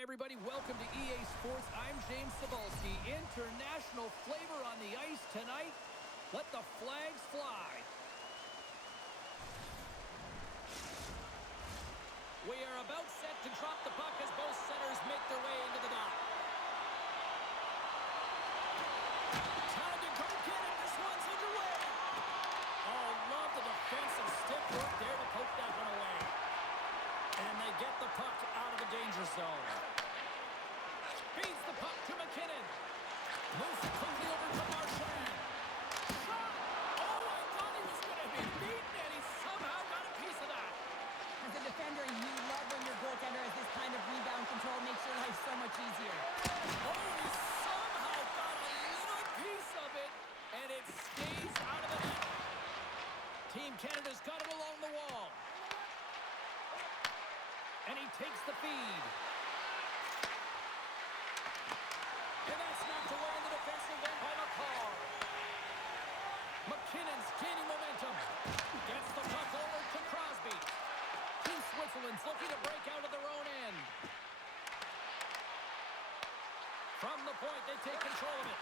Hi, everybody. Welcome to EA Sports. I'm James Cebulski. International flavor on the ice tonight. Let the flags fly. We are about set to drop the puck as both centers make their way into the dot. Time to go get it. This one's underway. Oh, love the defensive stick work there to poke that one away. And they get the puck out of the danger zone. Feeds the puck to McKinnon. Moves it quickly over to Marchand. Shot! Oh, I thought he was going to be beaten, and he somehow got a piece of that. As a defender, you love when your goaltender has this kind of rebound control. Makes your life so much easier. Oh, he somehow got a little piece of it, and it stays out of the net. Team Canada's got it along the wall. And he takes the feed. And that's knocked away in the defensive end by McCarr. McKinnon's gaining momentum. Gets the puck over to Crosby. Team Switzerland's looking to break out of their own end. From the point, they take control of it.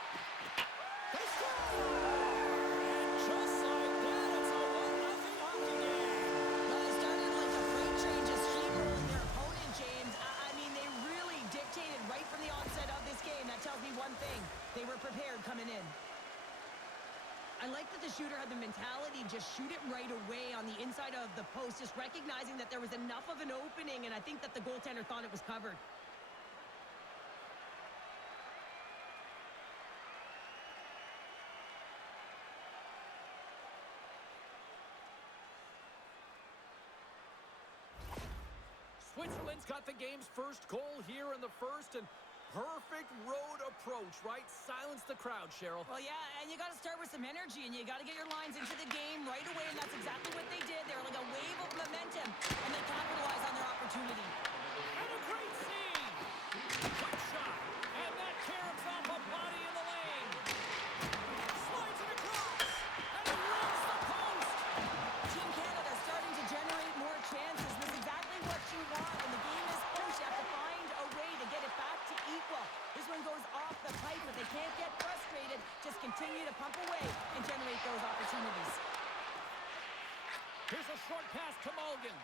They score! And just like that, it's a 1-0 hockey game. Well, it started like a freight train just steamrolling their opponent, James. I mean, they really dictated right from the onset of this game. That tells me one thing. They were prepared coming in. I like that the shooter had the mentality, just shoot it right away on the inside of the post, just recognizing that there was enough of an opening, and I think that the goaltender thought it was covered. Switzerland's got the game's first goal here in the first, and perfect road approach, right? Silence the crowd, Cheryl. Well, yeah, and you got to start with some energy, and you got to get your lines into the game right away, and that's exactly what they did. They're like a wave of momentum, and they capitalize on their opportunity. And a great save! Quick shot, and that caroms off a body in the lane. Slides it across, and he rings the post! Team Canada starting to generate more chances. That's exactly what you want. When the game is close, you have to find a way to get it back to equal. This one goes off the pipe, but they can't get frustrated. Just continue to pump away and generate those opportunities. Here's a short pass to Mulligan.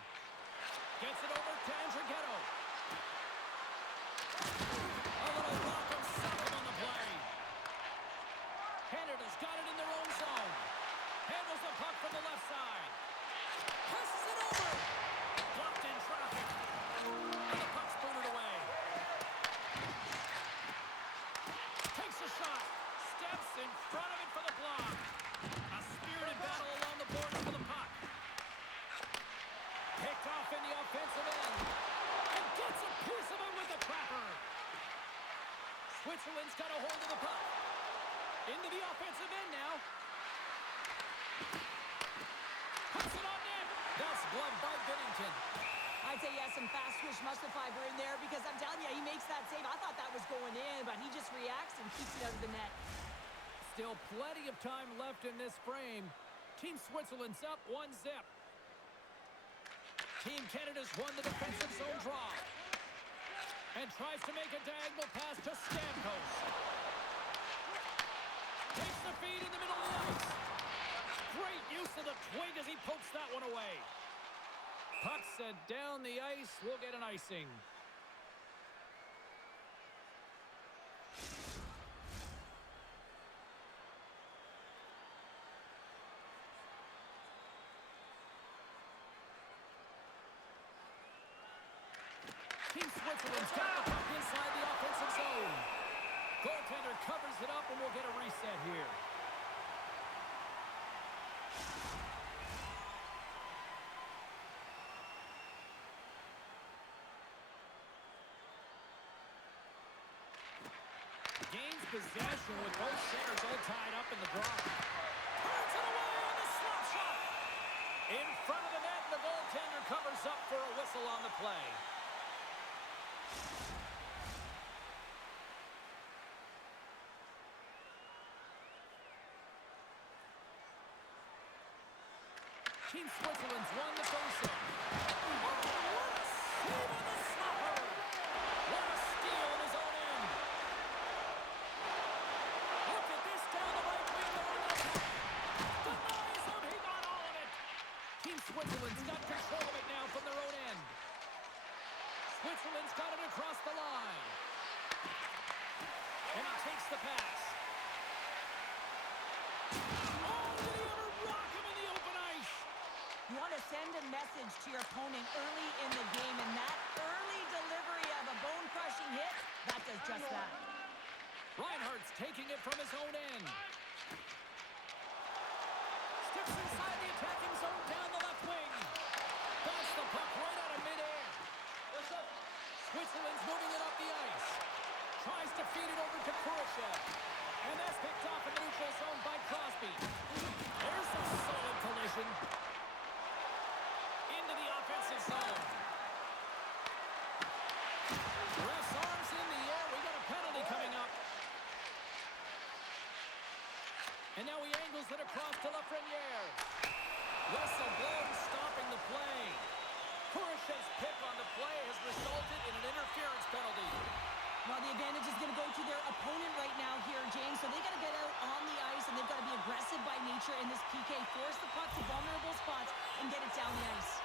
Gets it over to Andrighetto. A little rock and sock on the play. Canada's got it in their own zone. Handles the puck from the left side. Passes it over. Blocked in traffic. And the puck's booted away. Takes a shot. Steps in front of it for the block. A spirited battle along the boards for the puck. Picked off in the offensive end. And gets a piece of it with the trapper. Switzerland's got a hold of the puck. Into the offensive end now. Puts it on net. That's gloved by Binnington. I'd say yes, some fast twitch muscle fiber in there because I'm telling you, he makes that save. I thought that was going in, but he just reacts and keeps it out of the net. Still plenty of time left in this frame. Team Switzerland's up 1-0. Team Canada's won the defensive zone draw. And tries to make a diagonal pass to Stamkos. Takes the feed in the middle of the ice. Great use of the twig as he pokes that one away. Puck sent down the ice. We'll get an icing. Team Switzerland's got the puck inside the offensive zone. Goaltender covers it up, and we'll get a reset here. Gains possession with both centers all tied up in the draw. Turns it away on the slap shot. In front of the net, the goaltender covers up for a whistle on the play. Team Switzerland's won the first set. Oh, what a save on the stopper! What a got it across the line. And he takes the pass. Oh, did he ever rock him in the open ice? You want to send a message to your opponent early in the game, and that early delivery of a bone-crushing hit, that does just that. Reinhardt's taking it from his own end. Steps inside the attacking zone down the left wing. Bounce the puck right out of midair. Switzerland's moving it up the ice. Tries to feed it over to Khrushchev. And that's picked off in the neutral zone by Crosby. There's a solid collision. Into the offensive zone. Ref's arms in the air. We got a penalty coming up. And now he angles it across to Lafreniere. Whistle blown, stopping the play. Khrushchev's pick on the play has resulted in an interference penalty. Well, the advantage is going to go to their opponent right now here, James. So they got to get out on the ice, and they've got to be aggressive by nature in this PK. Force the puck to vulnerable spots and get it down the ice.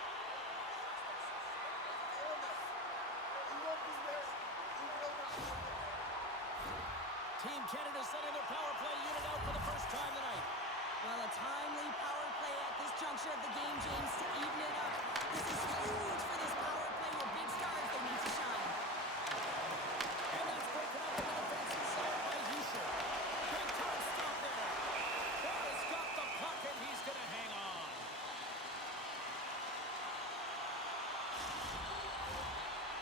Team Canada sending their power play unit out for the first time tonight. Well, a timely power play at this juncture of the game, James, to even it up. This is huge for this power play. Your big stars, they need to shine. And that's broken up in the defensive zone by Hischier. Big time stop there. Barra's got the puck, and he's going to hang on.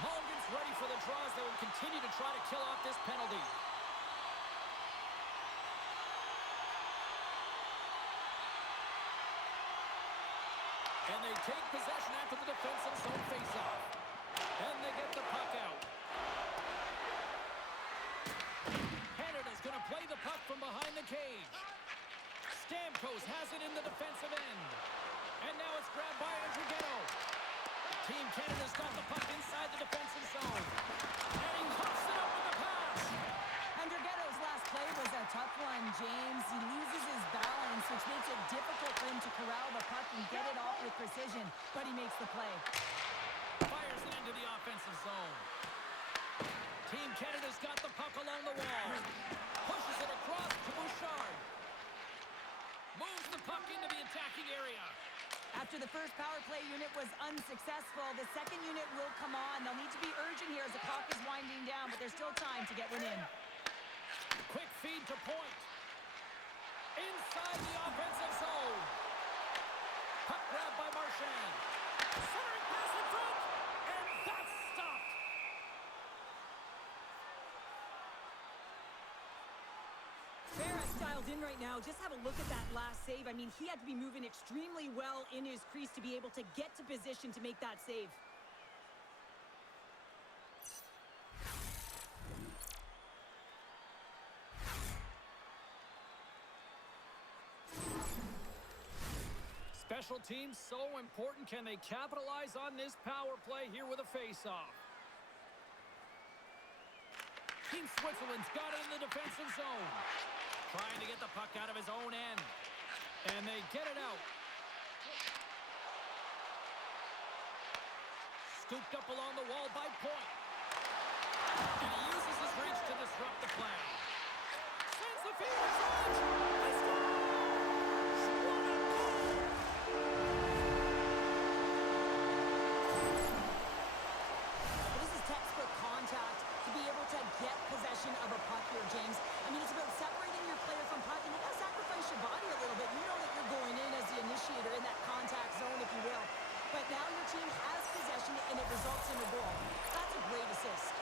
Mulligan's ready for the draws. They will continue to try to kill off this penalty. And they take possession after the defensive zone faceoff. And they get the puck out. Canada's going to play the puck from behind the cage. Stamkos has it in the defensive end. And now it's grabbed by Andrighetto. Team Canada's got the puck inside the defensive zone. And he hops it up with the pass. Andrighetto's last play was a tough one, James. He loses his balance, which makes it difficult for him to corral the puck and get it off with precision, but he makes the play. Fires it into the offensive zone. Team Canada's got the puck along the wall. Pushes it across to Bouchard. Moves the puck into the attacking area. After the first power play unit was unsuccessful, the second unit will come on. They'll need to be urgent here as the clock is winding down, but there's still time to get one in. Quick feed to point. Inside the offensive zone. Puck grab by Marchand. Centering pass in front. And that's stopped. Barra's dialed in right now. Just have a look at that last save. I mean, he had to be moving extremely well in his crease to be able to get to position to make that save. Special teams so important. Can they capitalize on this power play here with a face-off? Team Switzerland's got it in the defensive zone. Trying to get the puck out of his own end. And they get it out. Scooped up along the wall by Point. And he uses his reach to disrupt the play. Sends the field shot. He scores! What a goal! This is textbook contact to be able to get possession of a puck here, James. I mean, it's about separating your player from puck, and you got to sacrifice your body a little bit. You know that you're going in as the initiator in that contact zone, if you will. But now your team has possession, and it results in a goal. That's a great assist.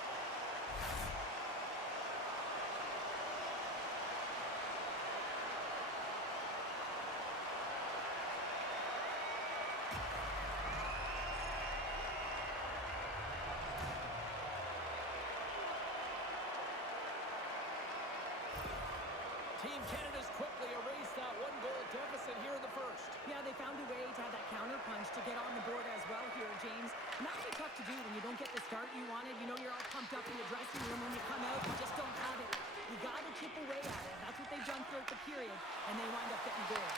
Team Canada's quickly erased that one-goal deficit here in the first. Yeah, they found a way to have that counter punch to get on the board as well here, James. Not too tough to do when you don't get the start you wanted. You know you're all pumped up in the dressing room. When you come out, you just don't have it. You got to chip away at it. That's what they've done throughout the period, and they wind up getting goal.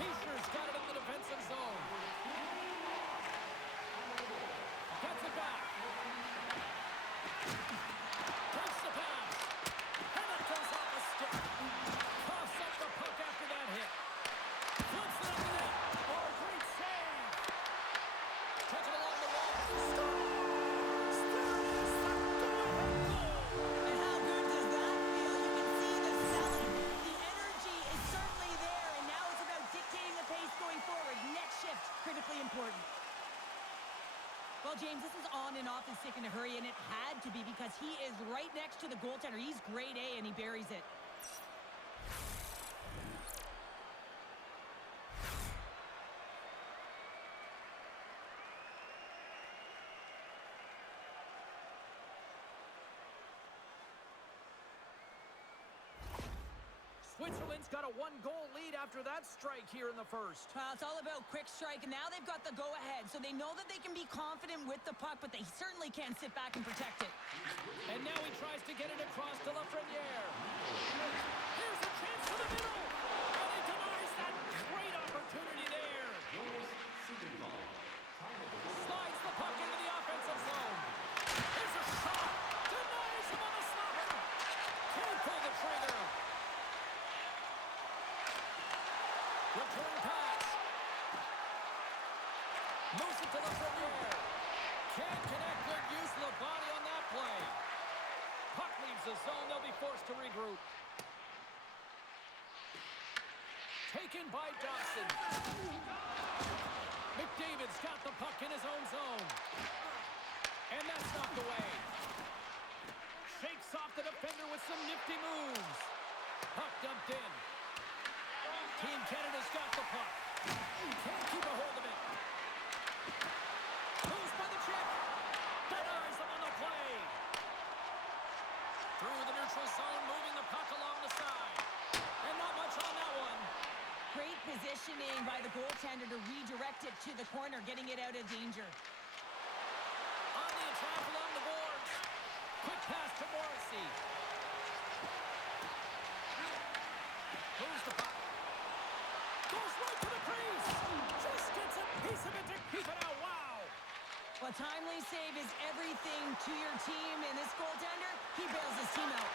Hischier's got it in the defensive zone. Gets it back. Well, James, this is on and off his stick in a hurry, and it had to be because he is right next to the goaltender. He's grade A, and he buries it. Switzerland's got a one-goal lead after that strike here in the first. Well, it's all about quick strike, and now they've got the go-ahead, so they know that they can be confident with the puck, but they certainly can't sit back and protect it. And now he tries to get it across to Lafreniere. Here's a chance to the middle, and he denies that great opportunity there. Slides the puck into the offensive zone. Here's a shot. Denies him on the slapper. Can't pull the trigger. Return pass. Moves it to Lafreniere. Can't connect. Good use of the body on that play. Puck leaves the zone. They'll be forced to regroup. Taken by Dobson. McDavid's got the puck in his own zone. And that's knocked away. Shakes off the defender with some nifty moves. Puck dumped in. Team Canada's got the puck. Can't keep a hold of it. Moves by the check. Denies them on the play. Through the neutral zone, moving the puck along the side. And not much on that one. Great positioning by the goaltender to redirect it to the corner, getting it out of danger. On the attack along the boards. Quick pass to Morrissey. Moves the puck. Goes right to the crease. Just gets a piece of it to keep it out. Wow. Well, timely save is everything to your team, and this goaltender, he bails his team out.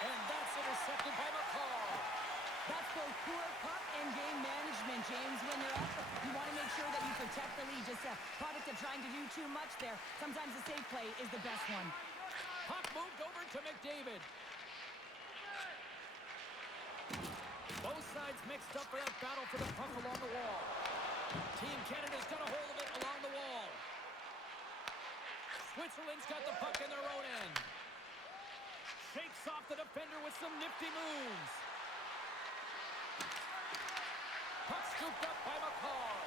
And that's intercepted by McCall. That's both poor puck and game management, James. When you're up, you want to make sure that you protect the lead. Just a product of trying to do too much there. Sometimes the safe play is the best one. Puck moved over to McDavid. Both sides mixed up for that battle for the puck along the wall. Team Canada's got a hold of it along the wall. Switzerland's got the puck in their own end. Shakes off the defender with some nifty moves. Puck scooped up by McCall.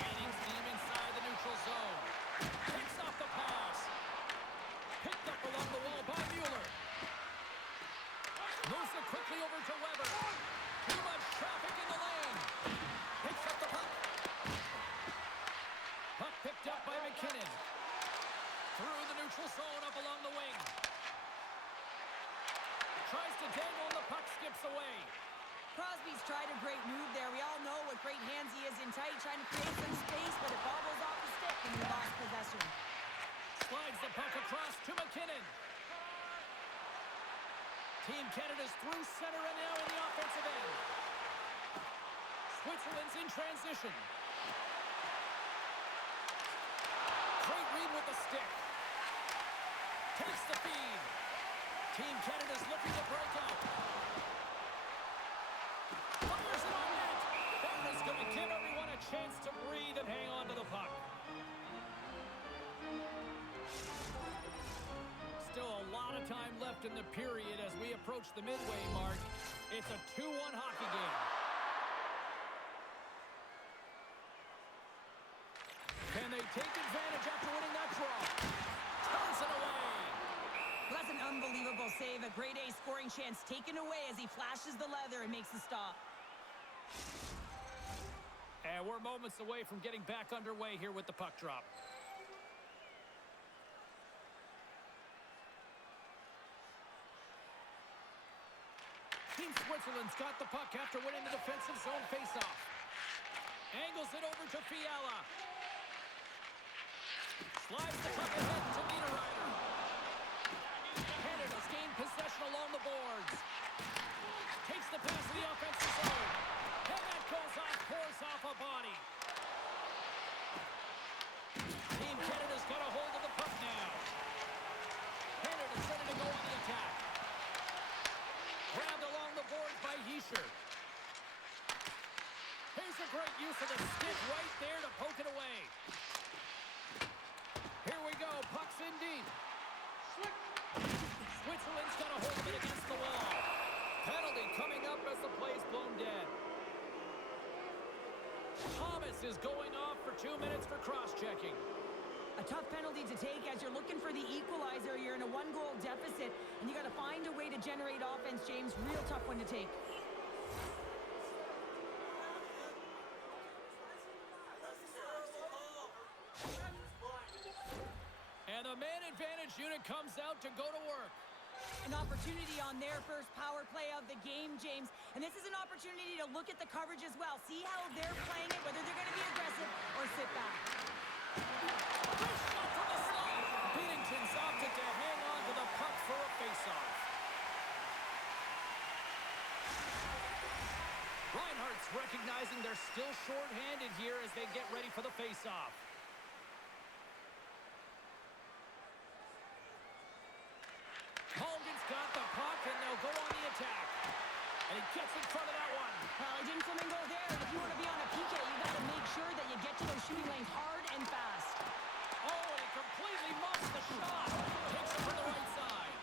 Gaining steam inside the neutral zone. Picks off the pass. Picked up along the wall by Mueller. Moves it quickly over to Weber. Too much traffic in the lane. Picks up the puck. Puck picked up by McKinnon. Through the neutral zone up along the wing. Tries to dangle and the puck skips away. Crosby's tried a great move there. We all know what great hands he is in tight, trying to create some space, but it bobbles off the stick and he lost possession. Slides the puck across to McKinnon. Team Canada's through center and now in the offensive end. Switzerland's in transition. Great read with the stick. Takes the feed. Team Canada's looking to break out. Fires it on net. That is going to give everyone a chance to breathe and hang on to the puck. Still a lot of time left in the period as we approach the midway mark. It's a 2-1 hockey game. Can they take advantage after winning that draw? Turns it away. Well, that's an unbelievable save. A grade A scoring chance taken away as he flashes the leather and makes the stop. And we're moments away from getting back underway here with the puck drop. Team Switzerland's got the puck after winning the defensive zone faceoff. Angles it over to Fiala. Slides the puck ahead to Niederreiter. Canada's gained possession along the boards. Takes the pass to the offensive zone. And that goes off, pours off a body. Team Canada's got a hold of the puck now. Canada's ready to go on the attack. Grabbed along the boards by Hischier. Here's a great use of the stick right there to poke it away. go. Puck's in deep. Switzerland's got a hold of it against the wall. Penalty coming up as the play's blown dead. Thomas is going off for 2 minutes for cross-checking. A tough penalty to take as you're looking for the equalizer. You're in a one-goal deficit, and you got to find a way to generate offense, James. Real tough one to take. And the man advantage unit comes out to go to work. An opportunity on their first power play of the game, James. And this is an opportunity to look at the coverage as well. See how they're playing it, whether they're going to be aggressive or sit back. Great shot from the slot. Binnington's opted to hang on to the puck for a faceoff. Reinhardt's recognizing they're still short-handed here as they get ready for the faceoff. Hogan's got the puck, and they'll go on the attack. And he gets in front of that one. Well, he didn't flamingo there. If you want to be on a PK, you got to make sure that you get to those shooting lanes hard and fast. Oh, and he completely muffs the shot. Takes it from the right side.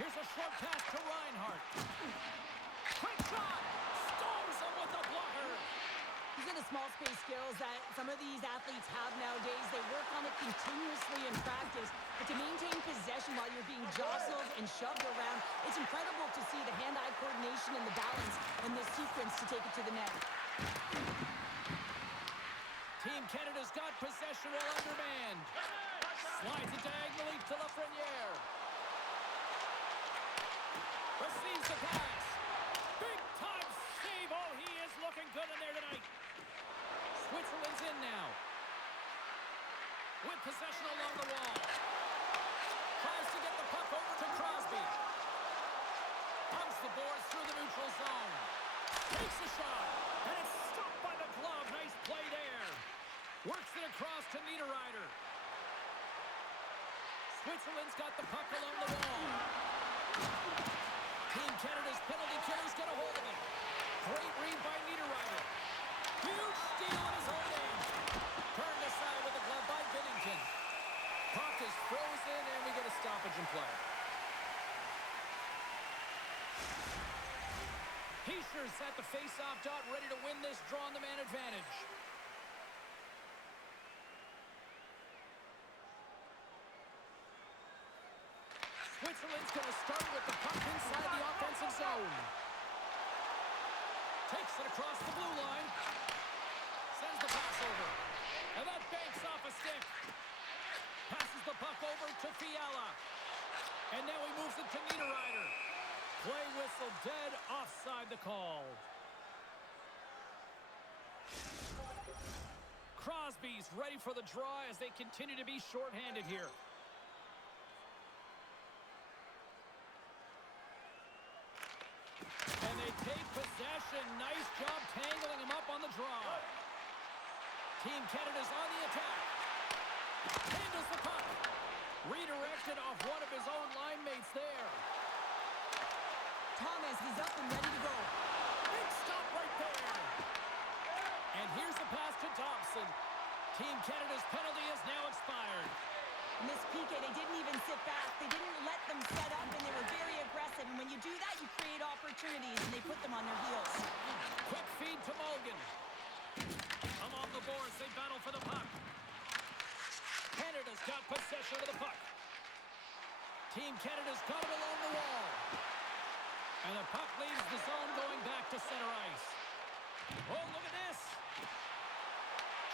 Here's a short pass to Reinhardt. Quick shot. Storms him with the blocker. These are the small space skills that some of these athletes have nowadays. They work on it continuously in practice. But to maintain possession while you're being jostled and shoved around, it's incredible to see the hand-eye coordination and the balance in this sequence to take it to the net. Team Canada's got possession while undermanned. Slides it diagonally to Lafreniere. Receives the pass. Big time save. Oh, he is looking good in there tonight. Switzerland's in now. With possession along the wall. Tries to get the puck over to Crosby. Pumps the boards through the neutral zone. Takes a shot. And it's stopped by the glove. Nice play there. Works it across to Niederreiter. Switzerland's got the puck along the wall. Team Canada's penalty killers get a hold of it. Great read by Niederreiter. Huge steal in his own end. Turned aside with a glove by Binnington. Puck is frozen, and we get a stoppage in play. Heischer's at the face-off dot, ready to win this draw on the man advantage. Switzerland's going to start with the puck inside the offensive zone. Takes it across the blue line. Sends the pass over. And that banks off a stick. Passes the puck over to Fiala. And now he moves it to Niederreiter. Play whistle dead, offside the call. Crosby's ready for the draw as they continue to be shorthanded here. And they take possession. Nice job tangling him up on the draw. Team Canada's on the attack. Handles the puck. Redirected off one of his own line mates there. Thomas is up and ready to go. Big stop right there. And here's the pass to Thompson. Team Canada's penalty is now expired. In this PK, they didn't even sit back. They didn't let them set up, and they were very aggressive. And when you do that, you create opportunities, and they put them on their heels. Quick feed to Mulligan. Along the boards, they battle for the puck. Canada's got possession of the puck. Team Canada's got it along the wall. And the puck leaves the zone going back to center ice. Oh, look at this.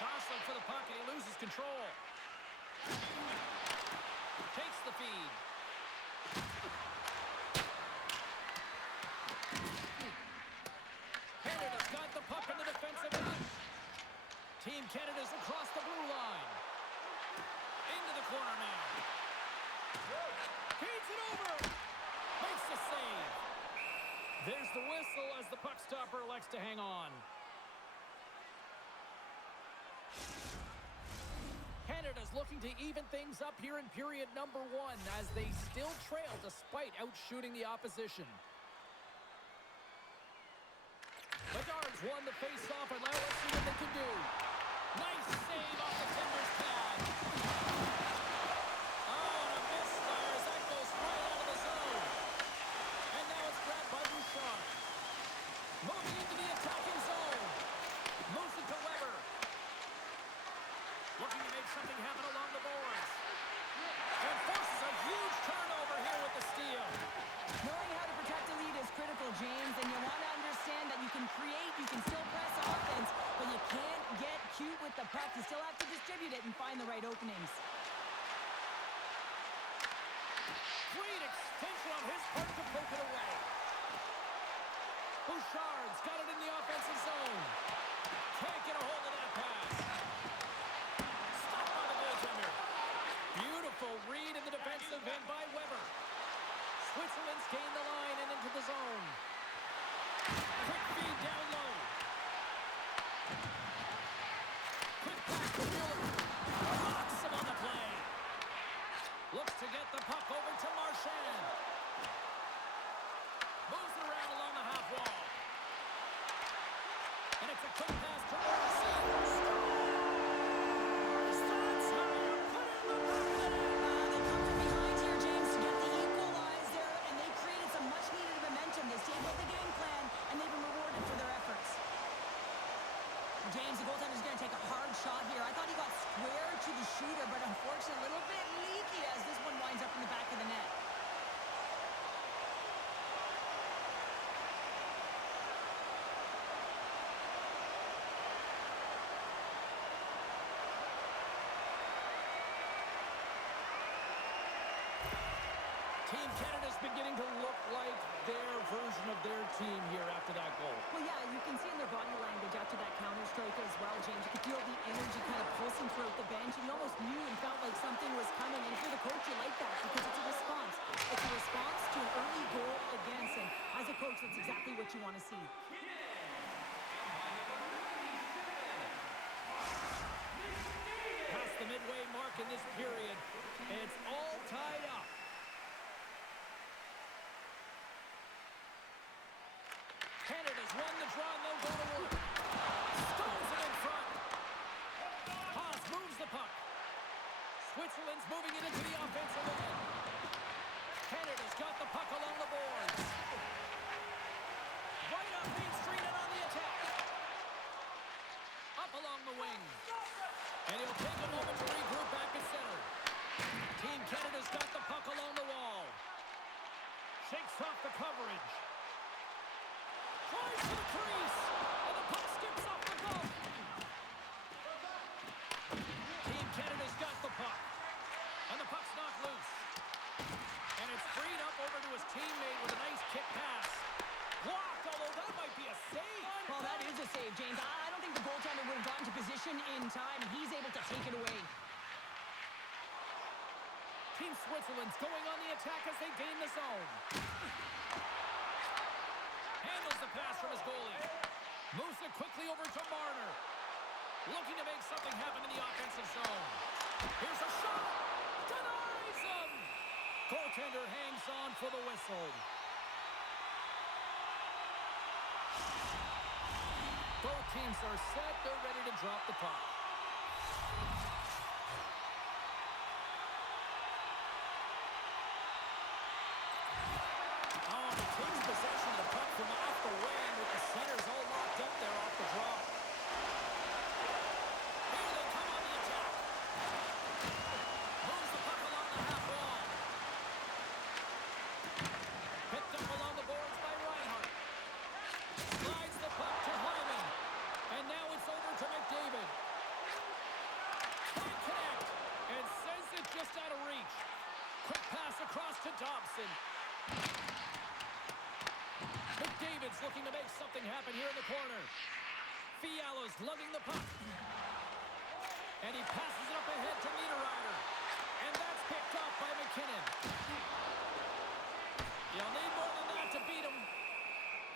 Jostling for the puck, and he loses control. Takes the feed. Canada's got the puck in the defensive end. Team Canada's across the blue line. Into the corner now. Feeds it over. Makes the save. There's the whistle as the puck stopper elects to hang on. Canada's looking to even things up here in period number 1 as they still trail despite outshooting the opposition. Bedard's won the face-off, and now let's see what they can do. Nice save off the Tinder's pad. hard to poke it away. Bouchard's got it in the offensive zone. Can't get a hold of that pass. Stopped by the goaltender. Beautiful read in the defensive end by Weber. Switzerland's gained the line and into the zone. Quick feed down low. Quick pass to Mueller. Knocks him on the play. Looks to get the puck over to Marchand. Moves it around along the half wall. And it's a quick pass to Morrissey. That's how you put in the puck net. They come from behind here, James, to get the equalizer, and they created some much-needed momentum. They stayed with the game plan, and they've been rewarded for their efforts. James, the goaltender's going to take a hard shot here. I thought he got square to the shooter, but unfortunately a little bit leaky as this one winds up in the back of the net. Team Canada's beginning to look like their version of their team here after that goal. Well, yeah, you can see in their body language after that counter-strike as well, James. You can feel the energy kind of pulsing throughout the bench, and you almost knew and felt like something was coming. And if you're the coach, you like that because it's a response. It's a response to an early goal against, and as a coach, that's exactly what you want to see. Past the midway mark in this period, it's all tied up. Canada's won the draw, and they'll go to work. Stones it in front. Haas moves the puck. Switzerland's moving it into the offensive end. Canada's got the puck along the boards. Right up Main Street and on the attack. Up along the wing. And he'll take a moment to regroup back at center. Team Canada's got the puck along the wall. Shakes off the coverage. Tries to the crease, and the puck skips off the glove. Team Canada's got the puck, and the puck's knocked loose. And it's freed up over to his teammate with a nice kick pass. Blocked, although that might be a save. Well, that is a save, James. I don't think the goaltender would have gotten to position in time. He's able to take it away. Team Switzerland's going on the attack as they gain the zone. Handles the pass from his goalie. Moves it quickly over to Marner. Looking to make something happen in the offensive zone. Here's a shot. Denies him. Goaltender hangs on for the whistle. Both teams are set. They're ready to drop the puck. Oh, he takes possession of the puck from off the wing with the centers all locked up there off the draw. Here they come on the attack. Moves the puck along the half wall. Picked up along the boards by Reinhart. Slides the puck to Hyman. And now it's over to McDavid. Can't connect. And sends it just out of reach. Quick pass across to Dobson. McDavid's looking to make something happen here in the corner. Fiala's lugging the puck. And he passes it up ahead to Niederreiter. And that's picked off by McKinnon. You'll need more than that to beat him.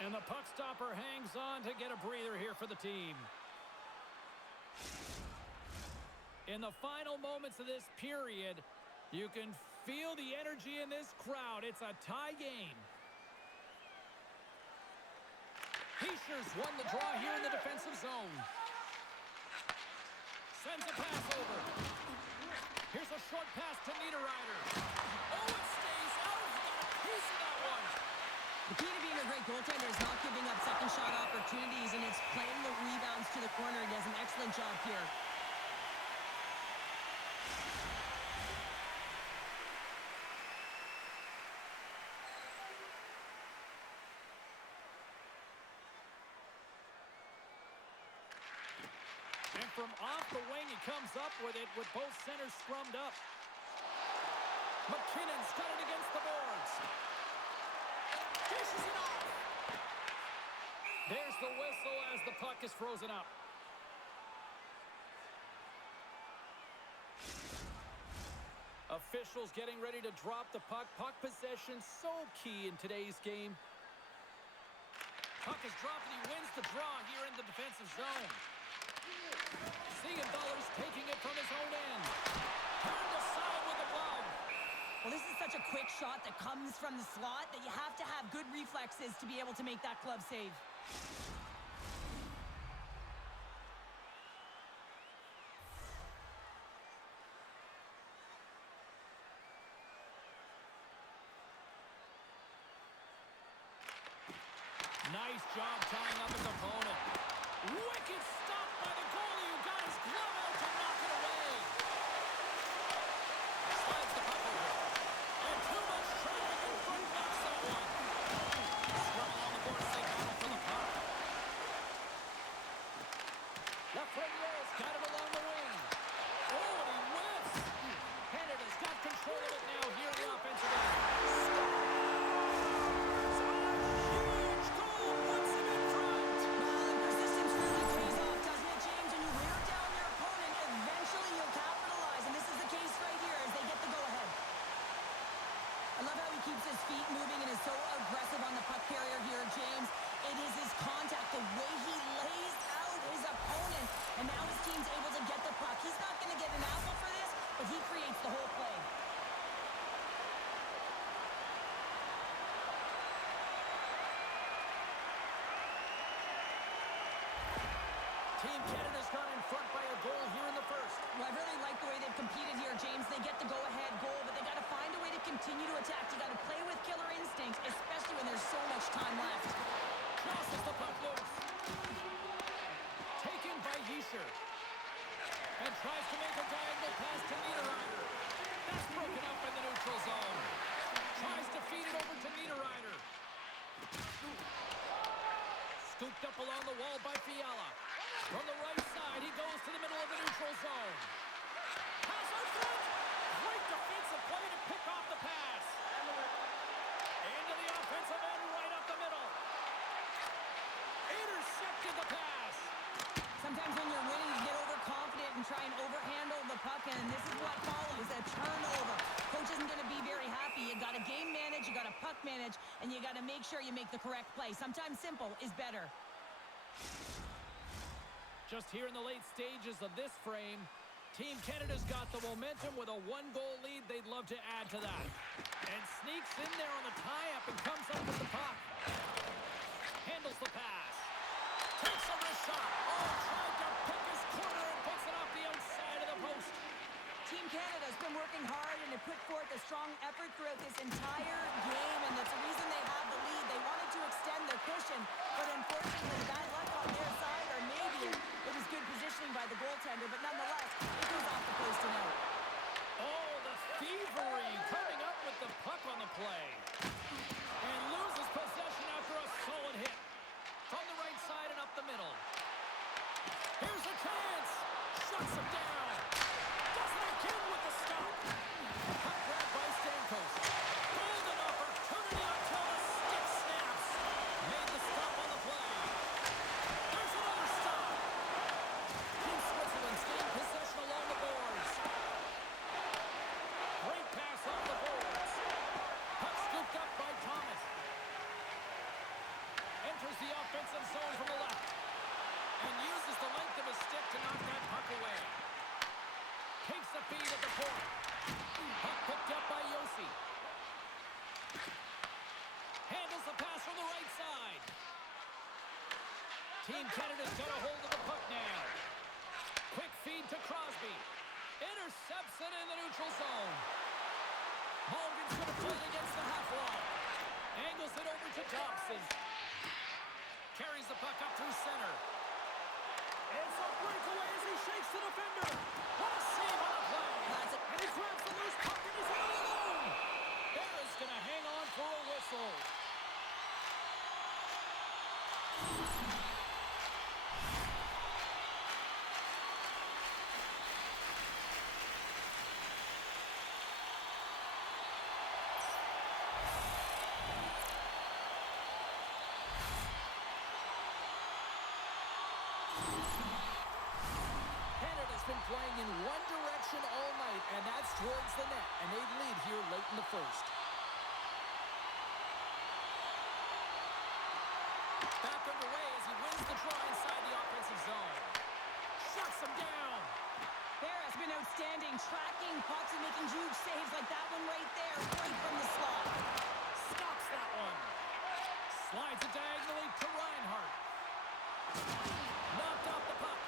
And the puck stopper hangs on to get a breather here for the team. In the final moments of this period, you can feel the energy in this crowd. It's a tie game. Heischer's won the draw here in the defensive zone. Sends a pass over. Here's a short pass to Niederreiter. Oh, it stays out. He got a piece of that one. The key to being a great goaltender is not giving up second shot opportunities, and it's playing the rebounds to the corner. He does an excellent job here. And from off the wing, he comes up with it with both centers scrummed up. McKinnon's got it against the boards. Dishes it off. There's the whistle as the puck is frozen up. Officials getting ready to drop the puck. Puck possession so key in today's game. Puck is dropped and he wins the draw here in the defensive zone. Siegenthaler's taking it from his own end. Turned aside with the glove. Well, this is such a quick shot that comes from the slot that you have to have good reflexes to be able to make that glove save. Nice job tying up his opponent. Wicked stop by the goalie who got his glove out to knock it away. Slides the puck over. And too much traffic in front knocks that one. Scrum along the boards, they battle for the puck. Lafreniere's got it along the wing. Oh, and he whiffs. Canada's got control of it now here in the offensive end. Team Canada's gone in front by a goal here in the first. Well, I really like the way they've competed here, James. They get the go-ahead goal, but they got to find a way to continue to attack. You got to play with killer instincts, especially when there's so much time left. Crosses the puck loose. Taken by Yeischer. And tries to make a diagonal pass to Niederreiter. That's broken up in the neutral zone. Tries to feed it over to Niederreiter. Scooped up along the wall by Fiala. From the right side, he goes to the middle of the neutral zone. Pass out front. Great defensive play to pick off the pass. Into the offensive end, right up the middle. Intercepted the pass. Sometimes when you're winning, you get overconfident and try and overhandle the puck, and this is what follows, a turnover. Coach isn't going to be very happy. You got to game manage, you got to puck manage, and you got to make sure you make the correct play. Sometimes simple is better. Just here in the late stages of this frame, Team Canada's got the momentum with a one-goal lead. They'd love to add to that. And sneaks in there on the tie-up and comes up with the puck. Handles the pass. Takes a wrist shot. Oh, tried to pick his corner and puts it off the outside of the post. Team Canada's been working hard and have put forth a strong effort throughout this entire game, and that's the reason they have the lead. They wanted to extend their cushion, but unfortunately, bad luck on their side, or maybe it was good positioning by the goaltender, but nonetheless, it goes off the post and out. Oh, the thievery coming up with the puck on the play. And loses possession after a solid hit. From the right side and up the middle. Here's a chance. Shuts him down. Does it again with the stop. Puck grab by Stamkos. Golden opportunity until the stick snaps. Made the stop on the play. There's another stop. Team Switzerland's gained possession along the boards. Great pass off the boards. Puck scooped up by Thomas. Enters the offensive zone from the left. And uses the length of his stick to knock that puck away. Takes the feed at the point. Puck picked up by Yossi. Handles the pass from the right side. Team Canada's got a hold of the puck now. Quick feed to Crosby. Intercepts it in the neutral zone. Morgan's going to play it against the half wall. Angles it over to Thompson. Carries the puck up through center. It's a breakaway as he shakes the defender. What a save on the play. And he grabs the loose puck and he's all alone. Barra's going to hang on for a whistle. playing in one direction all night, and that's towards the net. And they lead here late in the first. Back underway as he wins the draw inside the offensive zone. Shuts him down. There has been outstanding tracking pucks and making huge saves like that one right there, right from the slot. Stops that one. Slides it diagonally to Reinhart. Knocked off the puck.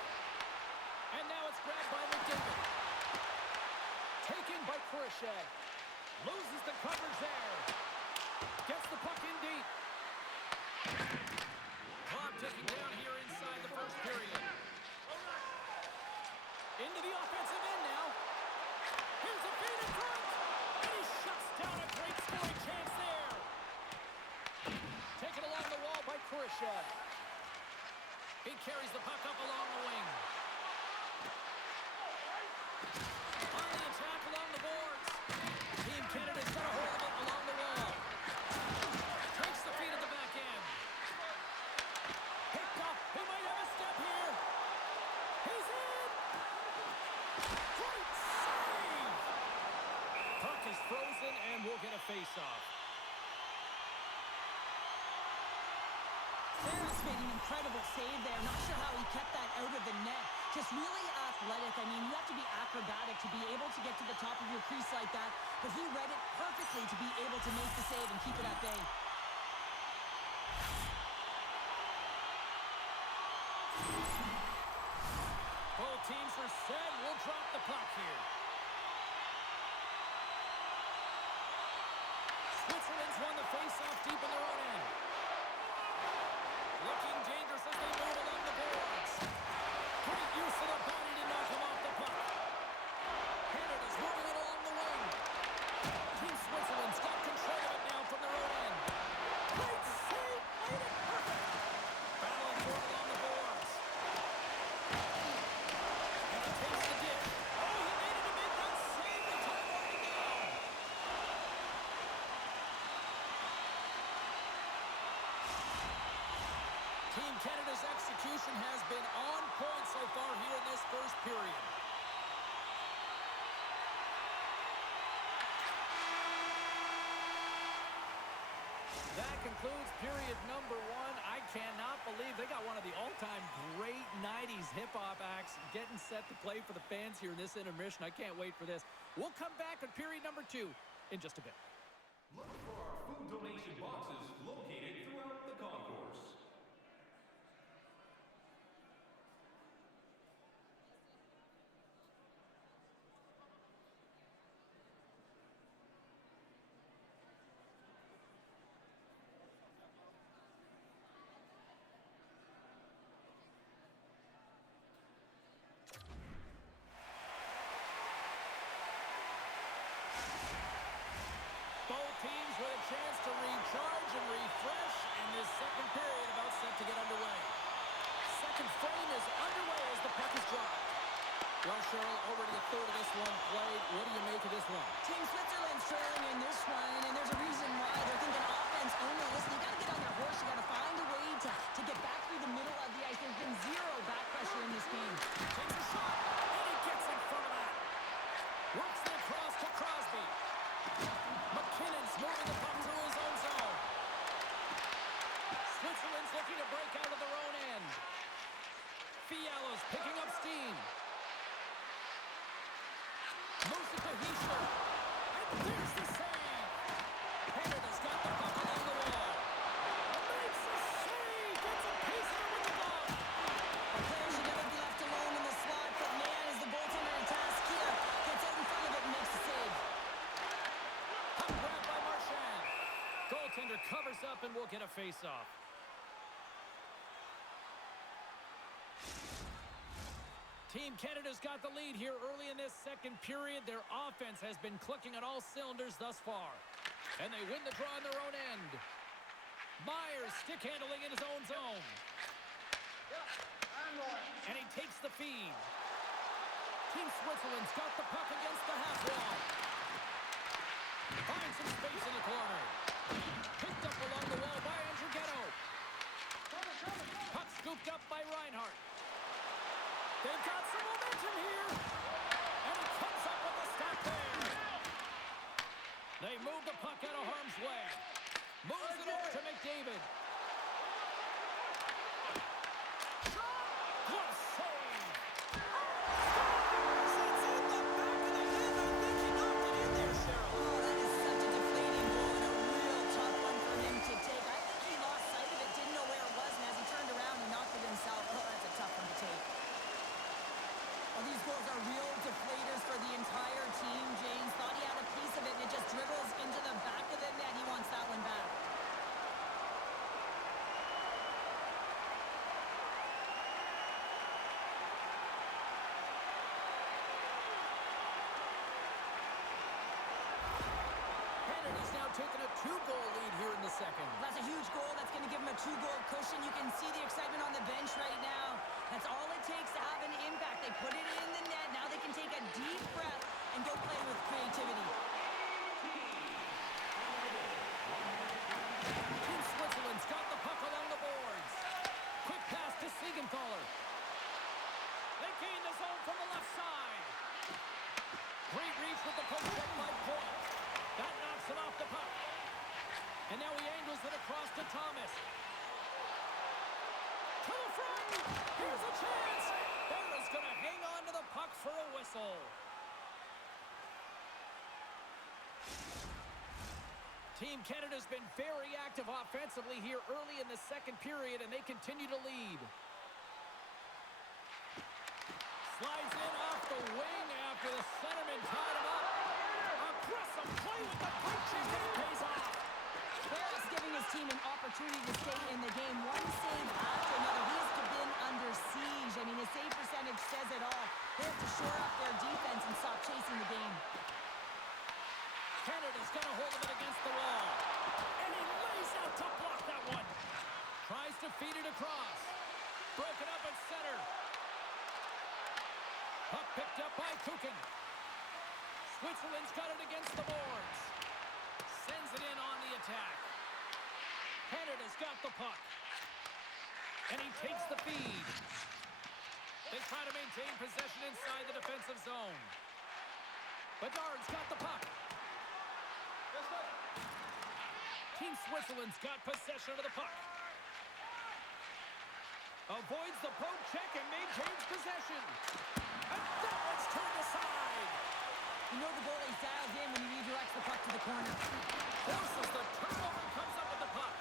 And now it's grabbed by McDavid. Taken by Khrushchev. Loses the coverage there. Gets the puck in deep. Clock ticking down here inside the first period. Into the offensive end now. Here's a feed in front. And he shuts down a great scoring chance there. Taken along the wall by Khrushchev. He carries the puck up along the wing. On the attack along the boards. Team Canada's got a hold of it along the wall. Takes the feed at the back end. Picked up. He might have a step here. He's in. Great save. Puck is frozen and we'll get a face-off. Ferris made an incredible save there. Not sure how he kept that out of the net. Just really athletic. I mean, you have to be acrobatic to be able to get to the top of your crease like that. But he read it perfectly to be able to make the save and keep it at bay. Both teams are set. We'll drop the puck here. Switzerland's won the face-off deep in their own end. Looking dangerous as they move along the boards. Great use of the body to knock him off the puck. Canada's moving it along the wing. Team Switzerland's got control of it now from their own end. Great save! Made it perfect! Battling for it along the boards. And he takes the dish. Oh, he made it to make that save. The time winding down. Team Canada's execution has been on point so far here in this first period. That concludes period number one. I cannot believe they got one of the all-time great 90s hip-hop acts getting set to play for the fans here in this intermission. I can't wait for this. We'll come back with period number two in just a bit. Look for our food donation boxes located throughout the concourse. Both teams with a chance to recharge and refresh, and this second period about set to get underway. Second frame is underway as the puck is dropped. Well, Cheryl, already a third of this one played. What do you make of this one? Team Switzerland's trailing in this one, and there's a reason why. They're thinking offense only. Listen, you got to get on their horse. You got to find a way to get back through the middle of the ice. There's been zero back pressure in this game. Takes a shot, and he gets in front of that. Works it across to Crosby. McKinnon's moving the puck through his own zone. Switzerland's looking to break out of their own end. Fiala's picking up steam. Moves it to Heisler. And there's the save. Canada's got the puck along the wall. Makes a save. Gets a piece of it with the glove. A player should never be left alone in the slot, but man, is the goaltender in task here. Gets out in front of it and makes the save. Puck grabbed by Marchand. Goaltender covers up and we'll get a face-off. Team Canada's got the lead here early in this second period. Their offense has been clicking on all cylinders thus far. And they win the draw on their own end. Myers stick handling in his own zone. And he takes the feed. Team Switzerland's got the puck against the half wall. Finds some space in the corner. Picked up along the wall by Andrighetto. Puck scooped up by Reinhart. They've got some momentum here. And he comes up with the stop there. They move the puck out of harm's way. Moves it over to McDavid. What a save! It's in the back of the net. I think he knocked it in there, Cheryl. Oh, that is such a deflating goal and a real tough one for him to take. I think he lost sight of it, didn't know where it was, and as he turned around, he knocked it himself. Oh, that's a tough one to take. Well, these goals are real deflators for the entire team. James thought he had a piece of it, and it just dribbles into the back of the net. He wants that one back. Canada's now taken a 2-goal lead here in the second. That's a huge goal. That's going to give him a 2-goal cushion. You can see the excitement on the bench right now. That's all it takes to have an impact. They put it in the net. Now they can take a deep breath and go play with creativity. Team Switzerland's got the puck along the boards. Quick pass to Siegenthaler. They gain the zone from the left side. Great reach with the poke check by Point. That knocks him off the puck. And now he angles it across to Thomas. To the front. Here's a chance. Bear is going to hang on to the puck for a whistle. Team Canada's been very active offensively here early in the second period, and they continue to lead. Slides in off the wing after the centerman tied him up. Aggressive play with the puck check, and it pays off. Bear is giving his team an opportunity to stay in the game. One save after another. He's been under siege. I mean, his save percentage says it all. They have to shore up their defense and stop chasing the game. Canada's got a hold of it against the wall. And he lays out to block that one. Tries to feed it across. Broken up at center. Puck picked up by Kukin. Switzerland's got it against the boards. Sends it in on the attack. Canada's got the puck. And he takes the feed. They try to maintain possession inside the defensive zone. Bedard's got the puck. Team Switzerland's got possession of the puck. Avoids the poke check and maintains possession. And that one's turned aside. You know the goalie's dialed in when he redirects the puck to the corner. Forces the turnover and comes up with the puck.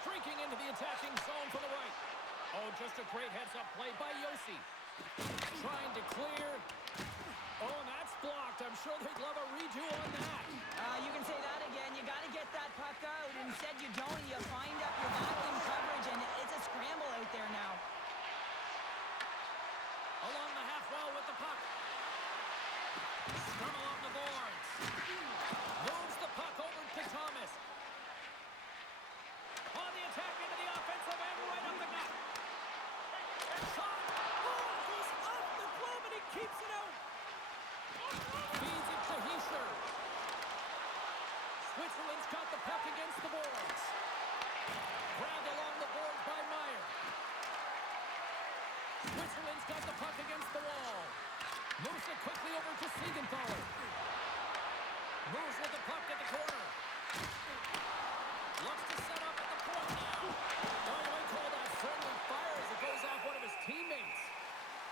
Streaking into the attacking zone for the right. Oh, just a great heads-up play by Yossi. Trying to clear. Oh, and that's blocked. I'm sure they'd love a redo on that. You can say that again. You got to get that puck out. Instead, you don't. You find up your vacuum coverage, and it's a scramble out there now. Along the half wall with the puck. Scrum along the boards. Moves the puck over to Thomas. On the attack into the offensive end, right up the gut. Shot. Oh, it goes off the glove, and he keeps it out. Feeds it to Hischer. Switzerland's got the puck against the boards. Grabbed along the boards by Meyer. Switzerland's got the puck against the wall. Moves it quickly over to Siegenthaler. Moves with the puck at the corner. Looks to set up at the point now. Oh, you might call that friendly fire as it goes off one of his teammates.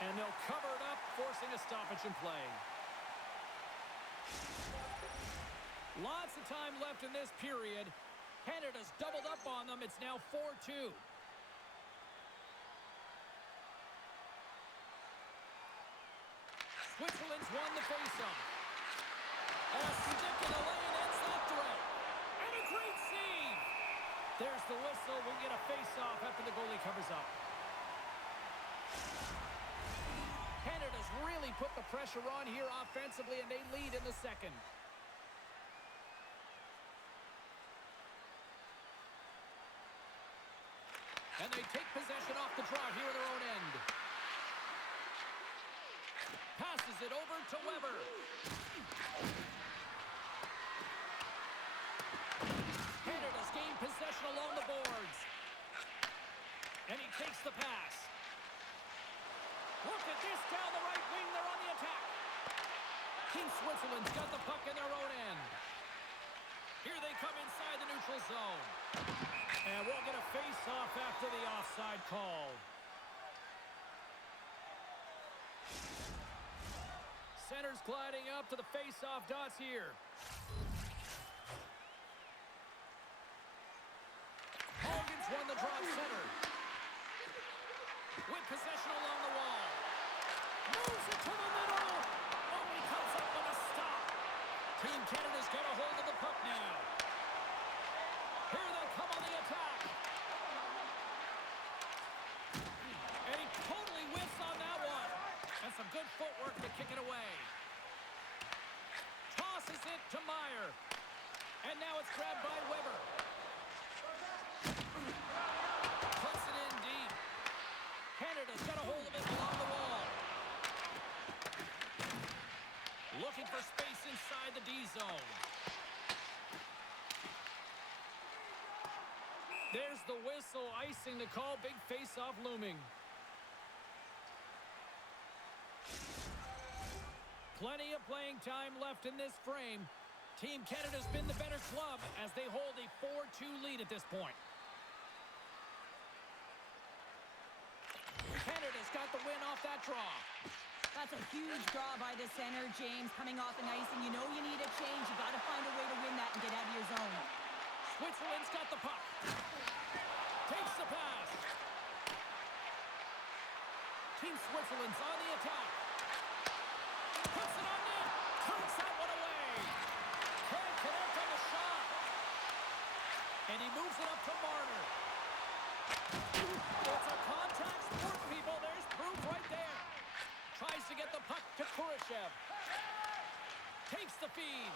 And they'll cover it up, forcing a stoppage in play. Lots of time left in this period. Canada's doubled up on them. It's now 4-2. Switzerland's won the faceoff. A stick in the lane ends that threat. And a great save. There's the whistle. We'll get a faceoff after the goalie covers up. Canada's really put the pressure on here offensively, and they lead in the second. And they take possession off the draw here in their own end. Passes it over to Weber. Canada's gained possession along the boards. And he takes the pass. it. This down the right wing. They're on the attack. Team Switzerland's got the puck in their own end. Here they come inside the neutral zone. And we'll get a face-off after the offside call. Center's gliding up to the face-off dots here. Hogan's won the draw center. With possession along the wall. Moves it to the middle. Oh, he comes up with a stop. Team Canada's got a hold of the puck now. Here they come on the attack. And he totally whiffs on that one. And some good footwork to kick it away. Tosses it to Meyer. And now it's grabbed by Weber. Puts it in deep. Canada's got a hold of it along the wall. Looking for space inside the D zone. There's the whistle, icing the call. Big face-off looming. Plenty of playing time left in this frame. Team Canada's been the better club as they hold a 4-2 lead at this point. Canada's got the win off that draw. That's a huge draw by the center, James, coming off an ice, and you know you need a change. You got to find a way to win that and get out of your zone. Switzerland's got the puck. Takes the pass. Team Switzerland's on the attack. Puts it on net. Turns that one away. Can't connect on the shot. And he moves it up to Marner. It's a contact sport, people. There's proof right there. Tries to get the puck to Kurashev. Takes the feed.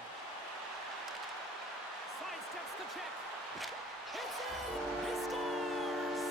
Sidesteps the check. It's in! He scores!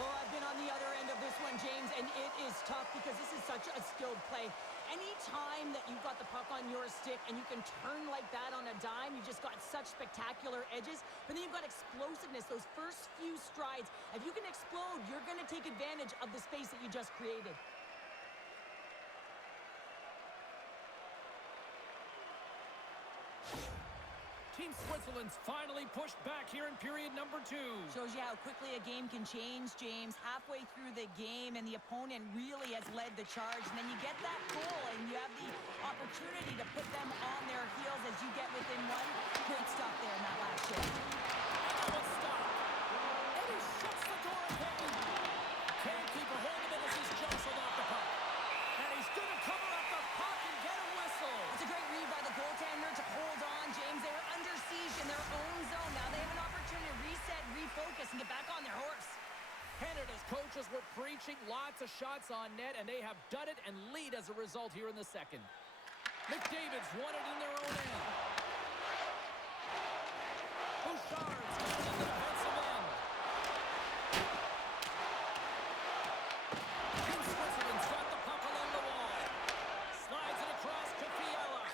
Oh, I've been on the other end of this one, James, and it is tough because this is such a skilled play. Any time that you've got the puck on your stick and you can turn like that on a dime, you've just got such spectacular edges. But then you've got explosiveness, those first few strides. If you can explode, you're going to take advantage of the space that you just created. Team Switzerland's finally pushed back here in period number 2. Shows you how quickly a game can change, James. Halfway through the game, and the opponent really has led the charge. And then you get that goal, and you have the opportunity to put them on their heels as you get within one. Great stuff there in that last shift. Now it's stopped. And he shuts the door again. Can't keep a hold of it as he's jostled off the puck. And he's going to cover up the puck and get a whistle. It's a great read by the goaltender to hold on, James. They were under siege in their own zone. Now they have an opportunity to reset, refocus, and get back on their horse. Canada's coaches were preaching lots of shots on net, and they have done it and lead as a result here in the second. McDavid's won it in their own end. Bouchard's got it in the defensive end. Team Switzerland's got the puck along the wall. Slides it across to Fiala.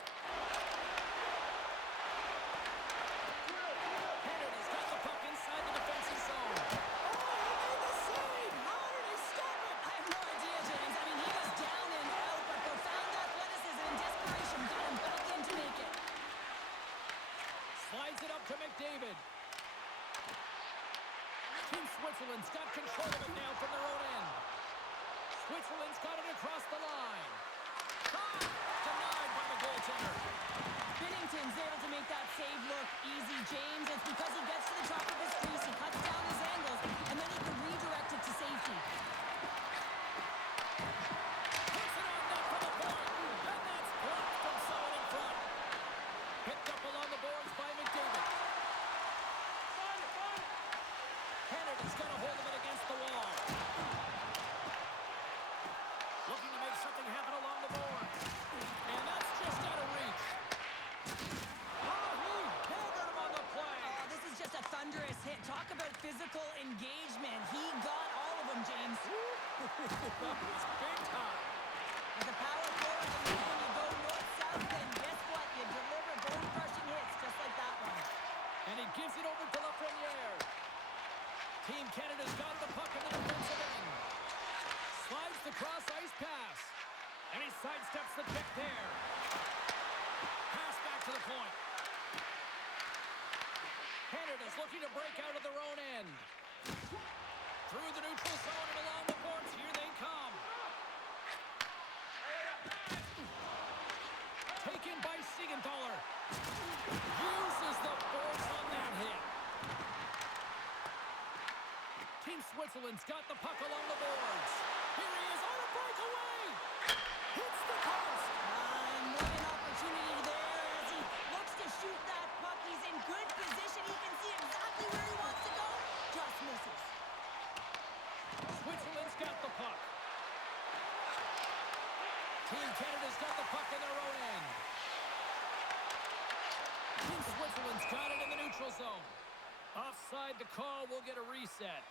Canada's got the puck inside the defensive zone. Slides it up to McDavid. Team Switzerland's got control of it now from their own end. Switzerland's got it across the line. Shot! Denied by the goaltender. Binnington's able to make that save look easy, James. It's because he gets to the top of his crease, he cuts down his angles, and then he can redirect it to safety. Puts it on net for the point. And that's blocked from someone in front. Picked up along the boards by McDavid. Canada's got a hold of it against the wall. Looking to make something happen along the board. And that's just out of reach. Oh, he hammered him on the play. Oh, this is just a thunderous hit. Talk about physical engagement. He got all of them, James. It's big time. As a power forward in the game, you go north-south, and guess what? You deliver bone-crushing gives it over to Lafreniere. Team Canada's got the puck in the defensive end. Slides the cross-ice pass. And he sidesteps the check there. Pass back to the point. Canada's looking to break out of their own end. Through the neutral zone and along the boards. Here they come. Taken by Siegenthaler. Uses the force on that hit. Team Switzerland's got the puck along the boards. Here he is on a breakaway. Hits the post. More an opportunity there as he looks to shoot that puck. He's in good position. He can see exactly where he wants to go. Just misses. Switzerland's got the puck. Team Canada's got the puck in their own end. Team Switzerland's got it in the neutral zone. Offside the call. We'll get a reset.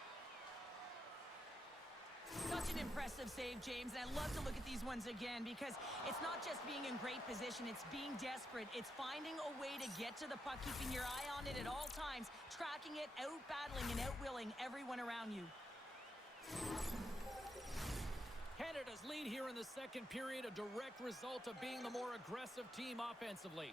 Such an impressive save, James, and I love to look at these ones again because it's not just being in great position, it's being desperate. It's finding a way to get to the puck, keeping your eye on it at all times, tracking it, out-battling and out-willing everyone around you. Canada's lead here in the second period, a direct result of being the more aggressive team offensively.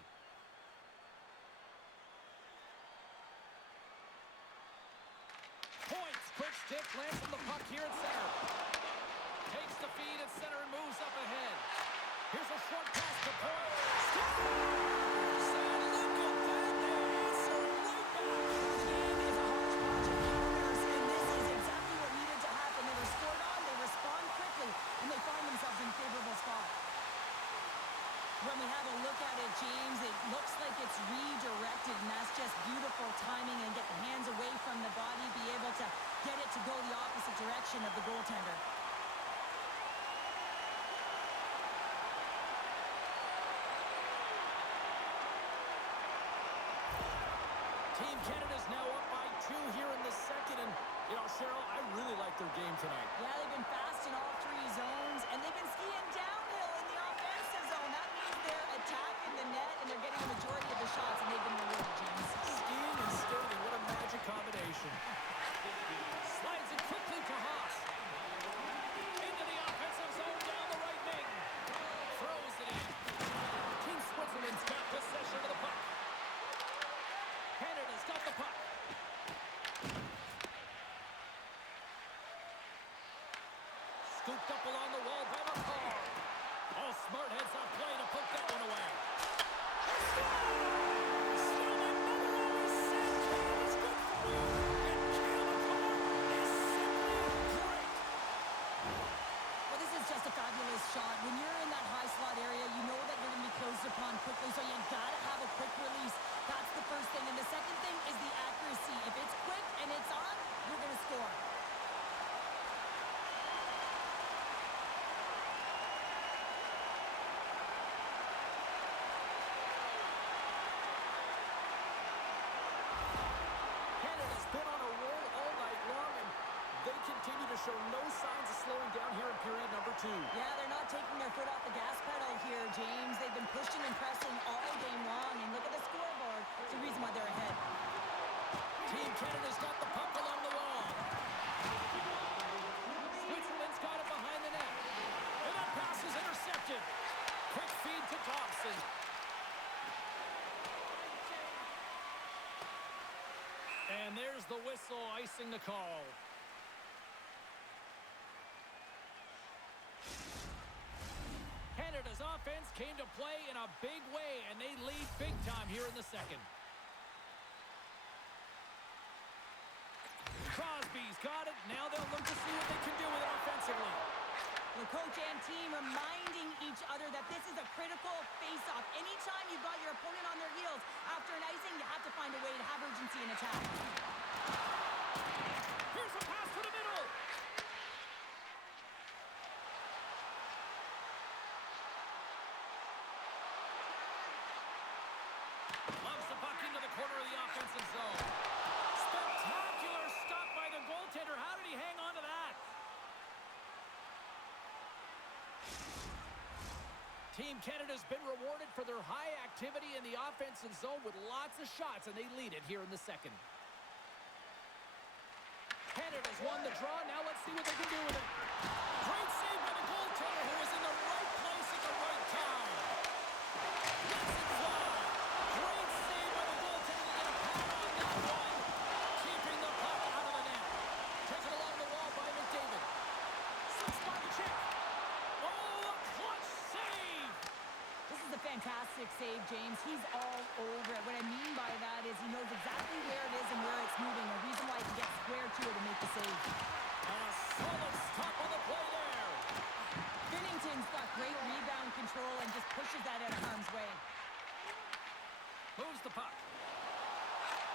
Points, quick stick, lands from the puck here at center. Takes the feed at center and moves up ahead. Here's a short pass to Point. Scores! And look at that, they answer right back. Game is a hodgepodge of counters, and this is exactly what needed to happen. They were scored on, they respond quickly, and they find themselves in a favorable spot. When we have a look at it, James, it looks like it's redirected, and that's just beautiful timing and get the hands away from the body, be able to get it to go the opposite direction of the goaltender. Team Canada's now up by 2 here in the second, and, you know, Cheryl, I really like their game tonight. Yeah, they've been fast in all three zones, and they've been skiing downhill in the offensive zone. That means they're attacking the net, and they're getting a majority of the shots, and they've been rewarded, James. Skiing and skating, what a magic combination. Slides it quickly to Haas. Into the offensive zone, down the right wing. Throws it in. Team Switzerland's got possession of the puck. Canada's got the puck. Scooped up along the wall by the car. Oh, smart heads up play to put that one away. Still, my mother always said Canada's good for you. And Canada is simply great. Well, this is just a fabulous shot. When you're in that high slot area, you know that you're going to be closed upon quickly, so you got to have a quick release. That's the first thing. And the second thing is the accuracy. If it's quick and it's on, you're going to score. Canada's been on a roll all night long, and they continue to show no signs of slowing down here in period number 2. Yeah, they're not taking their foot off the gas pedal here, James. They've been pushing and pressing all game long, and look at the scoreboard. It's the reason why they're ahead. Team Canada's got the puck along the wall. Switzerland's got it behind the net. And that pass is intercepted. Quick feed to Thompson. And there's the whistle icing the call. Canada's offense came to play in a big way, and they lead big time here in the second. Crosby's got it. Now they'll look to see what they can do with it offensively. The coach and team reminding each other that this is a critical face-off. Anytime you've got your opponent on their heels after an icing, you have to find a way to have urgency in attack. Here's a pass to the middle. Loves the puck into the corner of the offensive zone. Spectacular stop by the goaltender. How did he hang on to that? Team Canada's been rewarded for their high activity in the offensive zone with lots of shots, and they lead it here in the second. Canada's won the draw. Now let's see what they can do with it. Great save by the goaltender who was in the right place at the right time. Lets it fly. Great save by the goaltender to get a pad on that one. Keeping the puck out of the net. Taken along the wall by McDavid. Slips by the check. Oh, a clutch save. This is a fantastic save, James. He's all over it. What I mean by that is he knows exactly where it is and where it's moving. A reason why he can get square to it and make the save. And a solid stop on the play there. Binnington's got great rebound control and just pushes that out of harm's way. Moves the puck.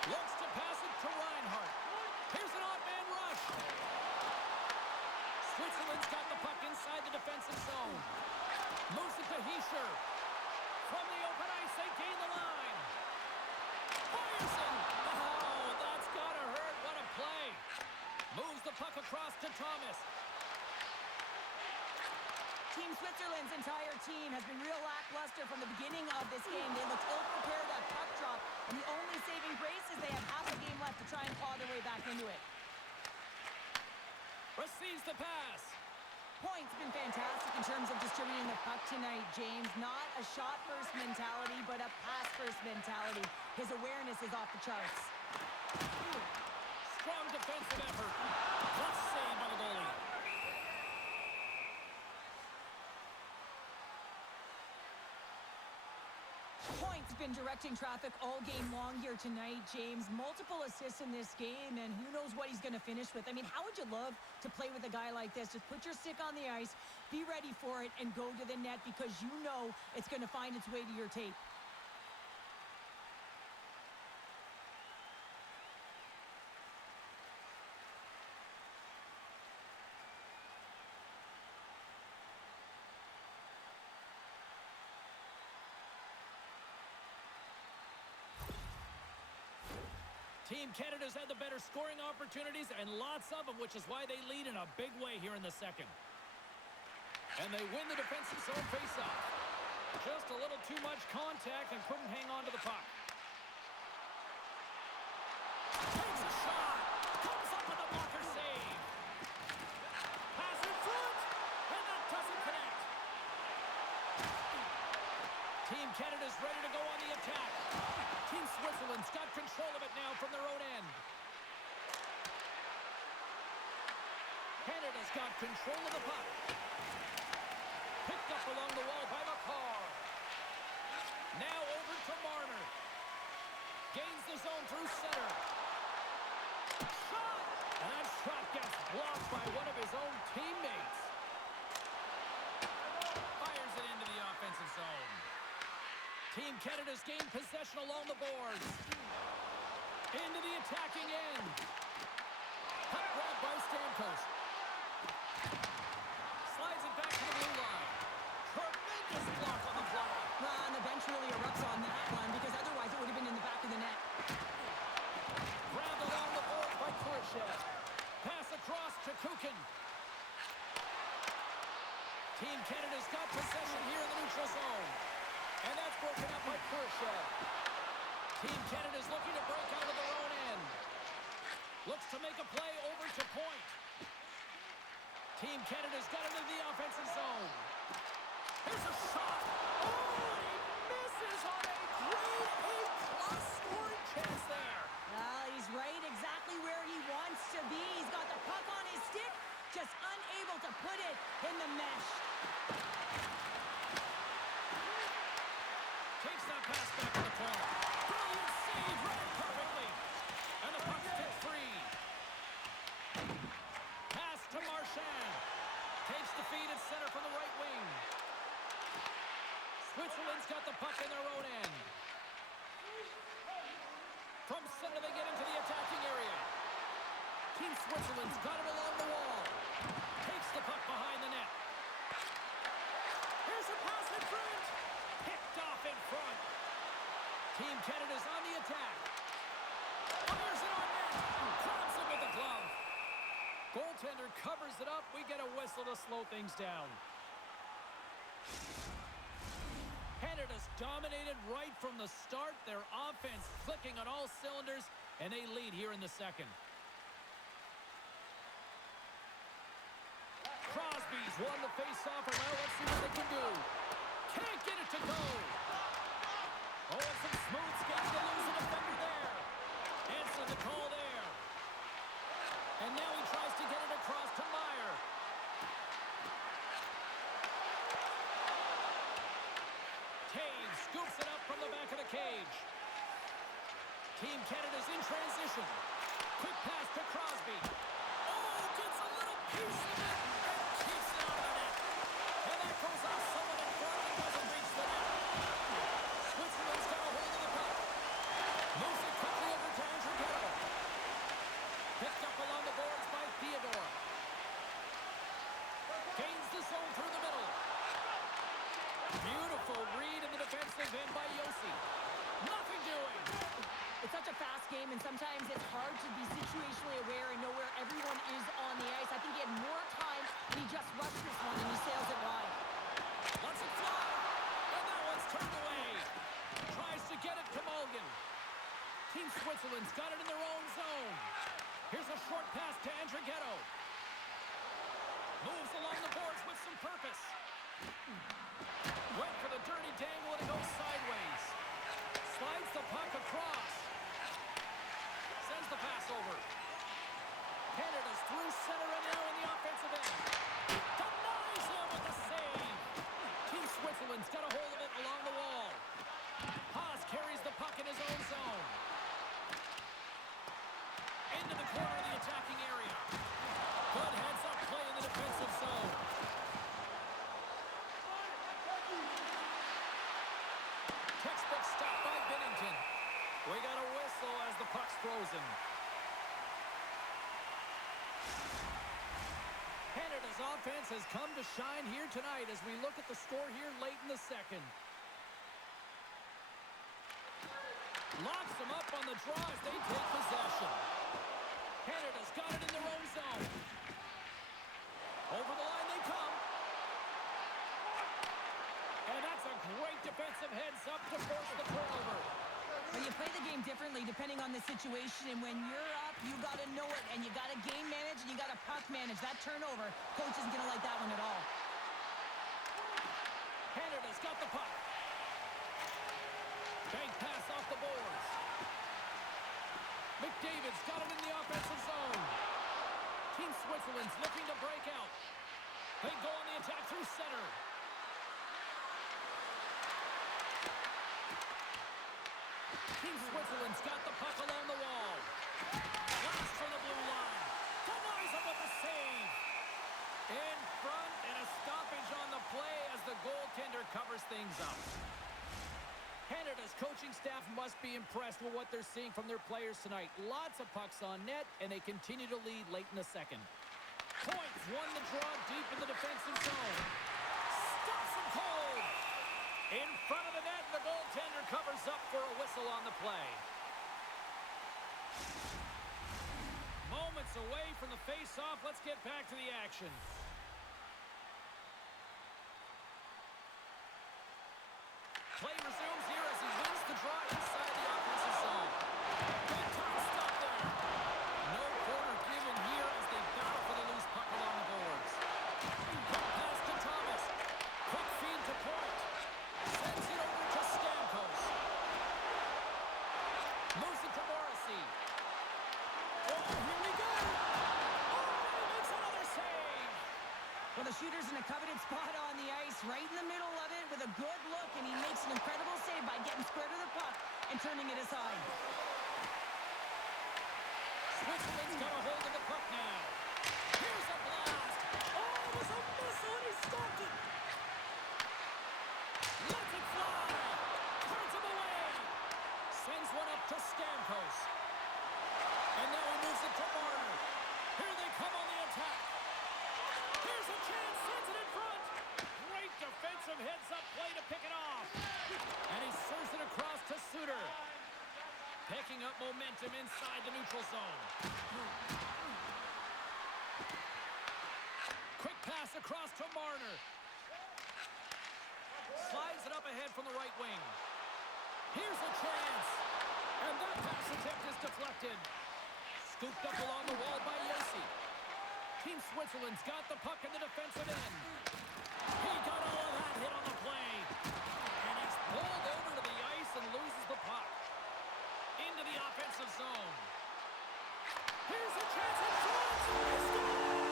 Looks to pass it to Reinhart. Here's an odd man rush. Switzerland's got the puck inside the defensive zone. Moves it to Hischier. From the open ice, they gain the line. Fires it. Oh, that's gotta hurt. What a play. Moves the puck across to Thomas. Team Switzerland's entire team has been real lackluster from the beginning of this game. They look ill-prepared at puck drop, and the only saving grace is they have half a game left to try and claw their way back into it. Receives the pass. Point's been fantastic in terms of distributing the puck tonight, James. Not a shot-first mentality, but a pass-first mentality. His awareness is off the charts. Strong defensive effort. That's saved by the goalie. Point's been directing traffic all game long here tonight, James. Multiple assists in this game, and who knows what he's going to finish with. I mean, how would you love to play with a guy like this? Just put your stick on the ice, be ready for it, and go to the net because you know it's going to find its way to your tape. Team Canada's had the better scoring opportunities and lots of them, which is why they lead in a big way here in the second. And they win the defensive zone faceoff. Just a little too much contact and couldn't hang on to the puck. Takes a shot. Comes up with a blocker save. Pass in front. And that doesn't connect. Team Canada's ready to go on the attack. Team Switzerland's got control of it now from their own end. Canada's got control of the puck. Picked up along the wall by McCarr. Now over to Marner. Gains the zone through center. Shot! And that shot gets blocked by one of his own teammates. Fires it into the offensive zone. Team Canada's gained possession along the boards. Into the attacking end. Puck grabbed by Stamkos. Slides it back to the blue line. Tremendous block on the fly. Well, and the bench really erupts on that one because otherwise it would have been in the back of the net. Grabbed along the boards by Khrushchev. Pass across to Kukin. Team Canada's got possession here in the neutral zone. And that's broken up by Khrushchev. Team Canada's looking to break out of their own end. Looks to make a play over to point. Team Canada's got it into the offensive zone. Here's a shot. Oh, he misses on a grade A+ scoring chance there. Well, he's right exactly where he wants to be. He's got the puck on his stick, just unable to put it in the mesh. Takes that pass back to the corner. Brilliant save, right perfectly. And the puck's kicked free. Pass to Marchand. Takes the feed at center from the right wing. Switzerland's got the puck in their own end. From center they get into the attacking area. Team Switzerland's got it along the wall. Takes the puck behind the net. Here's a pass in front. Picked off in front. Team Canada's on the attack. Fires it on net. Grabs it with the glove. Goaltender covers it up. We get a whistle to slow things down. Canada's dominated right from the start. Their offense clicking on all cylinders, and they lead here in the second. Crosby's won the face-off, and now let's see what they can do. Can't get it to go. Oh, and some smooth skating to lose a defender there. Answer the call there. And now he tries to get it across to Meyer. Taves scoops it up from the back of the cage. Team Canada's in transition. Quick pass to Crosby. Oh, gets a little piece of it and keeps it out of the net. And that goes off someone in front and doesn't reach the net. Switzerland's got a hold of the puck. Moves it quickly over to Andrighetto. Picked up along the boards by Theodore. Gains the zone through the middle. Beautiful read in the defensive end by Yossi. Nothing doing. It's such a fast game, and sometimes it's hard to be situationally aware and know where everyone is on the ice. I think he had more time, and he just rushed this one, and he sails it wide. Lets it fly, and that one's turned away. Tries to get it to Mulligan. Team Switzerland's got it in their own zone. Here's a short pass to Andrighetto. Moves along the boards with some purpose. Went for the dirty dangle, and it goes sideways. Slides the puck across. Sends the pass over. Canada's through center and now in the offensive end. Denies him with the save. Team Switzerland's got a hold of it along the wall. Haas carries the puck in his own zone. Into the corner of the attacking area. Good heads-up play in the defensive zone. Textbook stop by Binnington. We got a whistle as the puck's frozen. Canada's offense has come to shine here tonight as we look at the score here late in the second. Locks them up on the draw as they take possession. Canada's got it in their own zone. Over the line they come. And that's a great defensive heads-up to force the turnover. When you play the game differently depending on the situation, and when you're up, you got to know it, and you got to game manage, and you got to puck manage. That turnover, coach isn't going to like that one at all. Canada's got the puck. Bank pass off the boards. McDavid's got it in the offensive zone. Team Switzerland's looking to break out. They go on the attack through center. Team Switzerland's got the puck along the wall. Blast from the blue line. Denies him with the save. In front, and a stoppage on the play as the goaltender covers things up. Canada's coaching staff must be impressed with what they're seeing from their players tonight. Lots of pucks on net, and they continue to lead late in the second. Points won the draw deep in the defensive zone. Stops him cold. In front of the net, the goaltender covers up for a whistle on the play. Moments away from the face-off. Let's get back to the action. Play resumes here as he wins the draw inside the offensive zone. Good time stop there. No corner given here as they battle for the loose puck along the boards. Quick pass to Thomas. Quick feed to Point. Sends it over to Stamkos. Moves it to Morrissey. Oh, here we go. Oh, he makes another save. Well, the shooter's in a coveted spot on the ice, right in the middle of it with a good look, and he makes an incredible save by getting square to the puck and turning it aside. Switzerland's got a hold of the puck now. Here's a blast. Oh, it was a missile, and he stopped it. Lets it fly. Turns him away. Sends one up to Stamkos. And now he moves it to Marner. Here they come on the attack. Here's a chance. Sends it in front. Great defensive heads-up play to pick it off. And he serves it across to Suter. Picking up momentum inside the neutral zone. Quick pass across to Marner. Slides it up ahead from the right wing. Here's a chance. And that pass attempt is deflected. Scooped up along the wall by Yossi. Team Switzerland's got the puck in the defensive end. He got all of that hit on the play. And he's pulled over to the ice and loses the puck. Into the offensive zone. Here's a chance at France. He scores!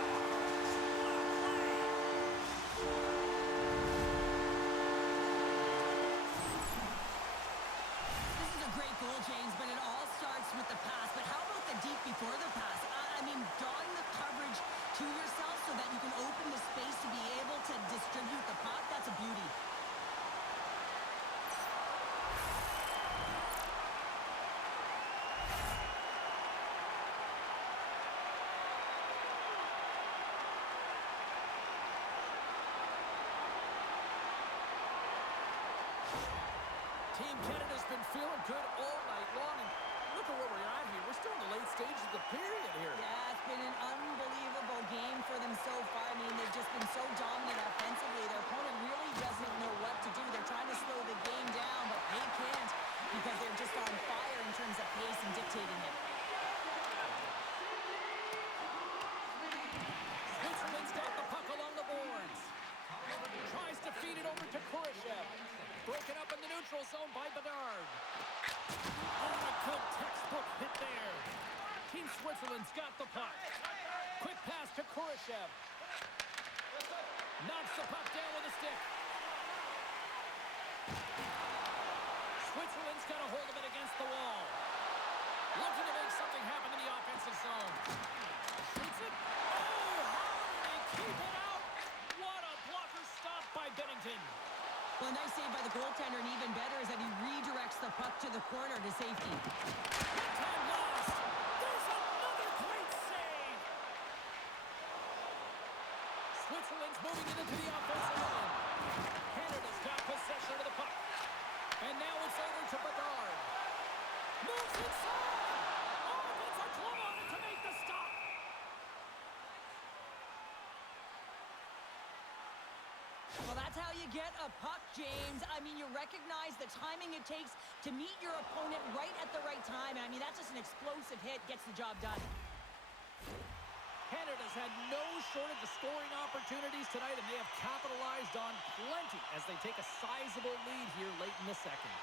This is a great goal, James, but it all starts with the pass. But how about the deep before the pass? I mean, drawing the coverage to yourself so that you can open the space to be able to distribute the puck, that's a beauty. Team Canada's been feeling good all night long, and look at where we're at here. We're still in the late stages of the period here. Yeah, it's been an unbelievable game for them so far. I mean, they've just been so dominant offensively. Their opponent really doesn't know what to do. They're trying to slow the game down, but they can't because they're just on fire in terms of pace and dictating it. Switzerland's got the puck along the boards. Tries to feed it over to Kurashev. Broken up in the neutral zone by Bedard. Oh, a good textbook hit there. Team Switzerland's got the puck. Quick pass to Kurashev. Knocks the puck down with a stick. Switzerland's got a hold of it against the wall. Looking to make something happen in the offensive zone. Shoots it. Oh, how did he keep it out? What a blocker stop by Bennington. Well, a nice save by the goaltender, and even better is that he redirects the puck to the corner to safety. Time lost. There's another great save. Switzerland's moving it into the offensive zone. Canada's got possession of the puck. And now it's over to Bedard. Moves inside. Oh, gets a glove on it to make the stop. Well, that's how you get a puck, James. I mean, you recognize the timing it takes to meet your opponent right at the right time. I mean, that's just an explosive hit, gets the job done. Canada's had no shortage of scoring opportunities tonight, and they have capitalized on plenty as they take a sizable lead here late in the second.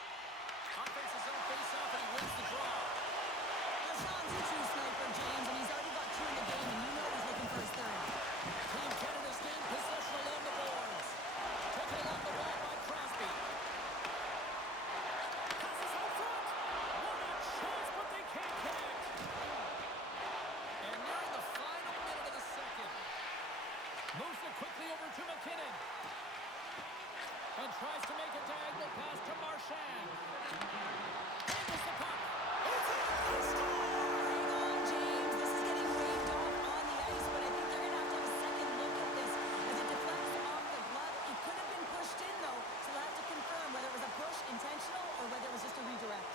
Offensive zone face-off, and he wins the draw. Well, Sean's a true sniper, James, and he's already got 2 in the game, and you know he's looking for his third. Team Canada's gained possession along the boards. Taken along the wall by Crosby. Passes out front. What a chance, but they can't connect. And nearing the final minute of the second. Moves it quickly over to McKinnon. And tries to make a diagonal pass to Marchand. Handles the puck. It's in. They score! Hang on, James. This is getting waved off on the ice, but I think they're going to have a second look at this as it deflects off the glove. It could have been pushed in, though, so they'll have to confirm whether it was a push intentional or whether it was just a redirect.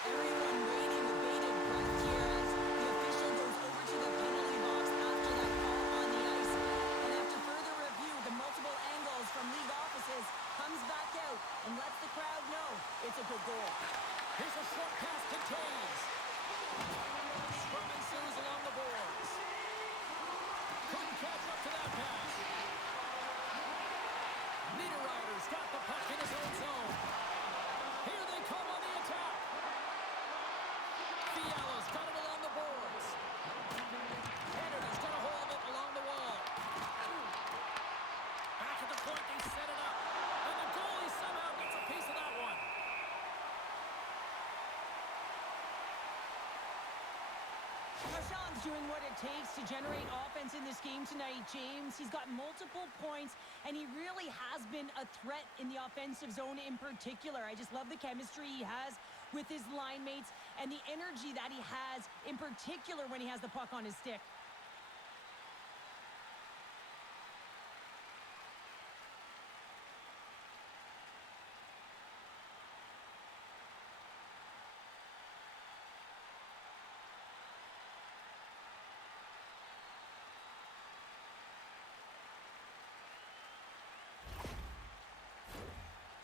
Everyone waiting with bated breath here as the official goes over to the penalty box after that call on the ice. And after further review, the multiple angles from league offices comes back out and lets the crowd know it's a good goal. Here's a short pass to Toews. Scrum ensues along the boards. Couldn't catch up to that pass. Niederreiter's got the puck in his own zone. Here they come on the attack. Fiala's got it along the boards. Canada's got a hold of it along the wall. Back at the point, they set it up. And the goalie somehow gets a piece of that one. Marchand's doing what it takes to generate offense in this game tonight, James. He's got multiple points, and he really has been a threat in the offensive zone in particular. I just love the chemistry he has with his line mates and the energy that he has in particular when he has the puck on his stick.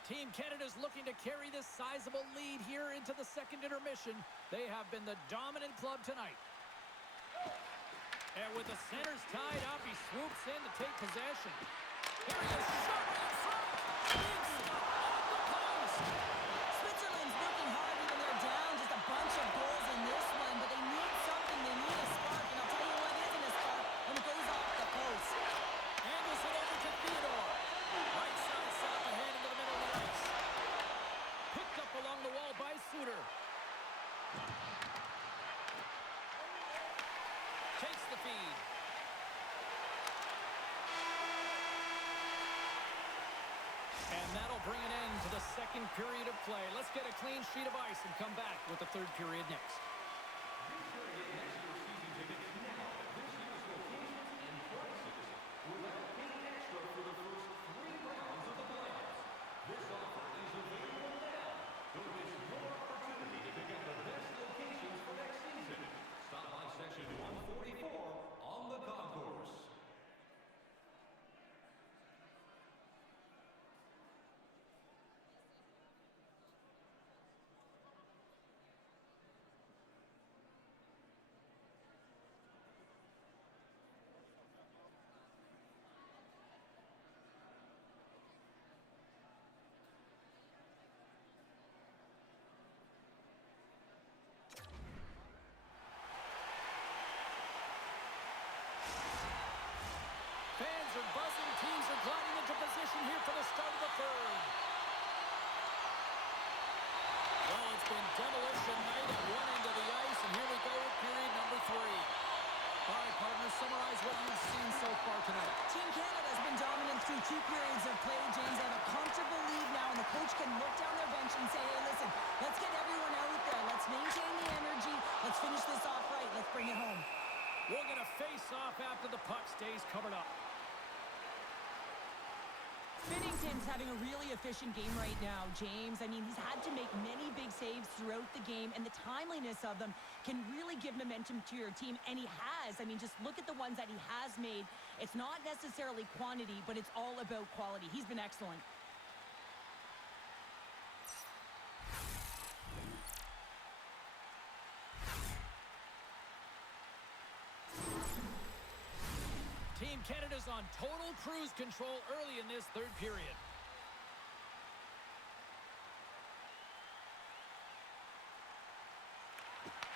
Team Canada's looking to carry this sizable lead here into the second intermission. They have been the dominant club tonight. And with the centers tied up, he swoops in to take possession. Here he is, shot right in front. Big stop off the post. Switzerland's working hard even they're down. Just a bunch of goals in this one, but they need something. They need a spark, and I'll tell you what isn't a spark when it goes off the post. Angles it over to Theodore. Right side set up ahead into the middle of the ice. Picked up along the wall by Suter. Takes the feed. And that'll bring an end to the second period of play. Let's get a clean sheet of ice and come back with the third period next. Fans are buzzing. Teams are gliding into position here for the start of the third. Well, it's been demolition night at one end of the ice, and here we go with period number 3. All right, partners, summarize what you've seen so far tonight. Team Canada has been dominant through 2 periods of play. James, they have a comfortable lead now, and the coach can look down their bench and say, hey, listen, let's get everyone out there. Let's maintain the energy. Let's finish this off right. Let's bring it home. We're going to face off after the puck stays covered up. Binnington's having a really efficient game right now, James. I mean, he's had to make many big saves throughout the game, and the timeliness of them can really give momentum to your team, and he has. I mean, just look at the ones that he has made. It's not necessarily quantity, but it's all about quality. He's been excellent. Team Canada's on total cruise control early in this third period.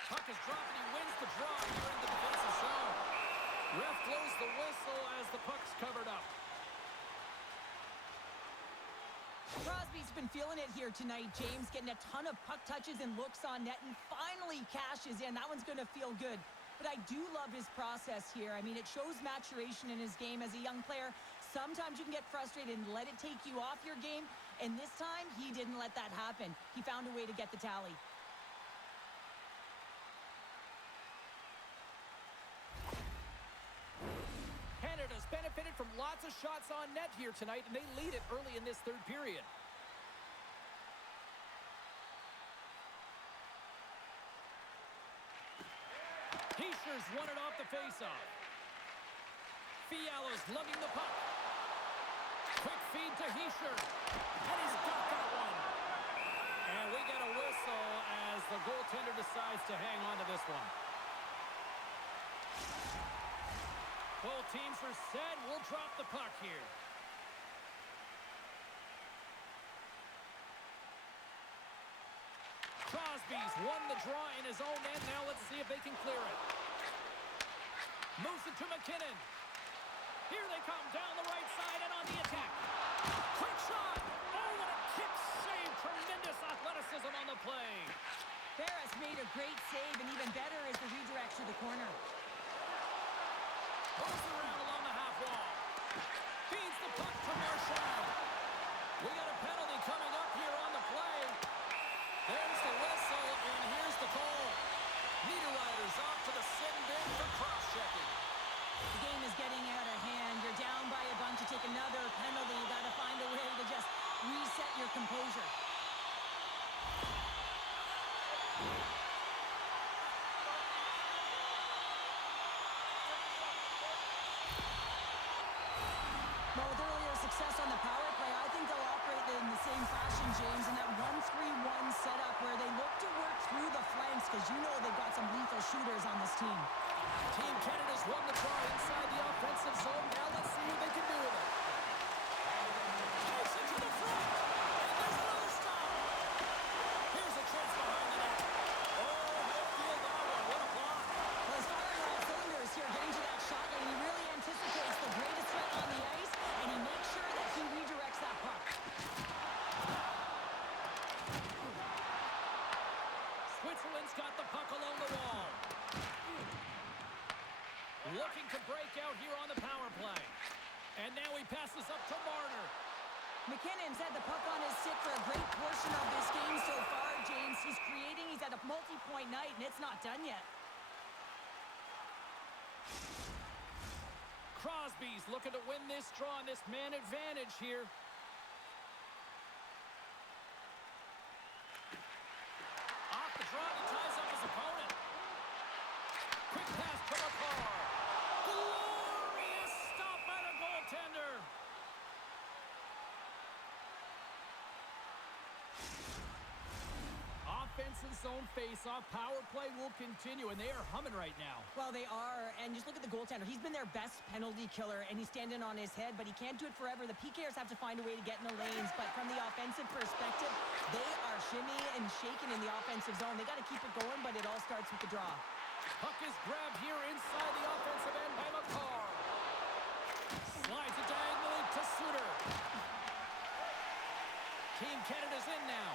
Puck is dropped and he wins the draw here in the defensive zone. Ref blows the whistle as the puck's covered up. Crosby's been feeling it here tonight, James, getting a ton of puck touches and looks on net, and finally cashes in. That one's going to feel good. But I do love his process here. I mean, it shows maturation in his game as a young player. Sometimes you can get frustrated and let it take you off your game. And this time, he didn't let that happen. He found a way to get the tally. Canada's benefited from lots of shots on net here tonight, and they lead it early in this third period. Heischer's won it off the faceoff. Fiala's lugging the puck. Quick feed to Heischer. And he's got that one. And we get a whistle as the goaltender decides to hang on to this one. Both teams are set. We'll drop the puck here. Crosby's won the draw in his own end. Now let's see if they can clear it. Moves it to McKinnon. Here they come down the right side and on the attack. Quick shot. Oh, what a kick save. Tremendous athleticism on the play. Ferris made a great save, and even better is the redirect to the corner. Moves around along the half wall. Feeds the puck to Marchand. We got a penalty coming up here on the play. There's the whistle, and here's the call. Niederreiter's off to the sin bin for cross-checking. The game is getting out of hand. You're down by a bunch. You take another penalty. You got to find a way to just reset your composure. Well, with earlier success on the power play, I think they'll operate in the same fashion, James, in that 1-3-1 setup where they look to work through the flanks because you know they've got some lethal shooters on this team. Team Canada's won the draw inside the offensive zone. Now let's see what they can do with it. Takes it to the front. And there's another stop. Here's a chance behind the net. Oh, he'll feel that one. What a block. Well, he's firing on all cylinders here, getting to that shot lane. He really anticipates the greatest threat on the ice, and he makes sure that he redirects that puck. Switzerland's got the puck along the wall. Looking to break out here on the power play. And now he passes up to Marner. McKinnon's had the puck on his stick for a great portion of this game so far, James. He's creating, he's had a multi-point night, and it's not done yet. Crosby's looking to win this draw on this man advantage here. Off the draw, he ties up his opponent. Quick pass to McCarr. Glorious stop by the goaltender. Offensive zone face-off. Power play will continue, and they are humming right now. Well, they are, and just look at the goaltender. He's been their best penalty killer, and he's standing on his head, but he can't do it forever. The PKers have to find a way to get in the lanes, but from the offensive perspective, they are shimmy and shaking in the offensive zone. They got to keep it going, but it all starts with the draw. Puck is grabbed here inside the offensive end by McCarr. Slides it diagonally to Suter. Team Canada's in now.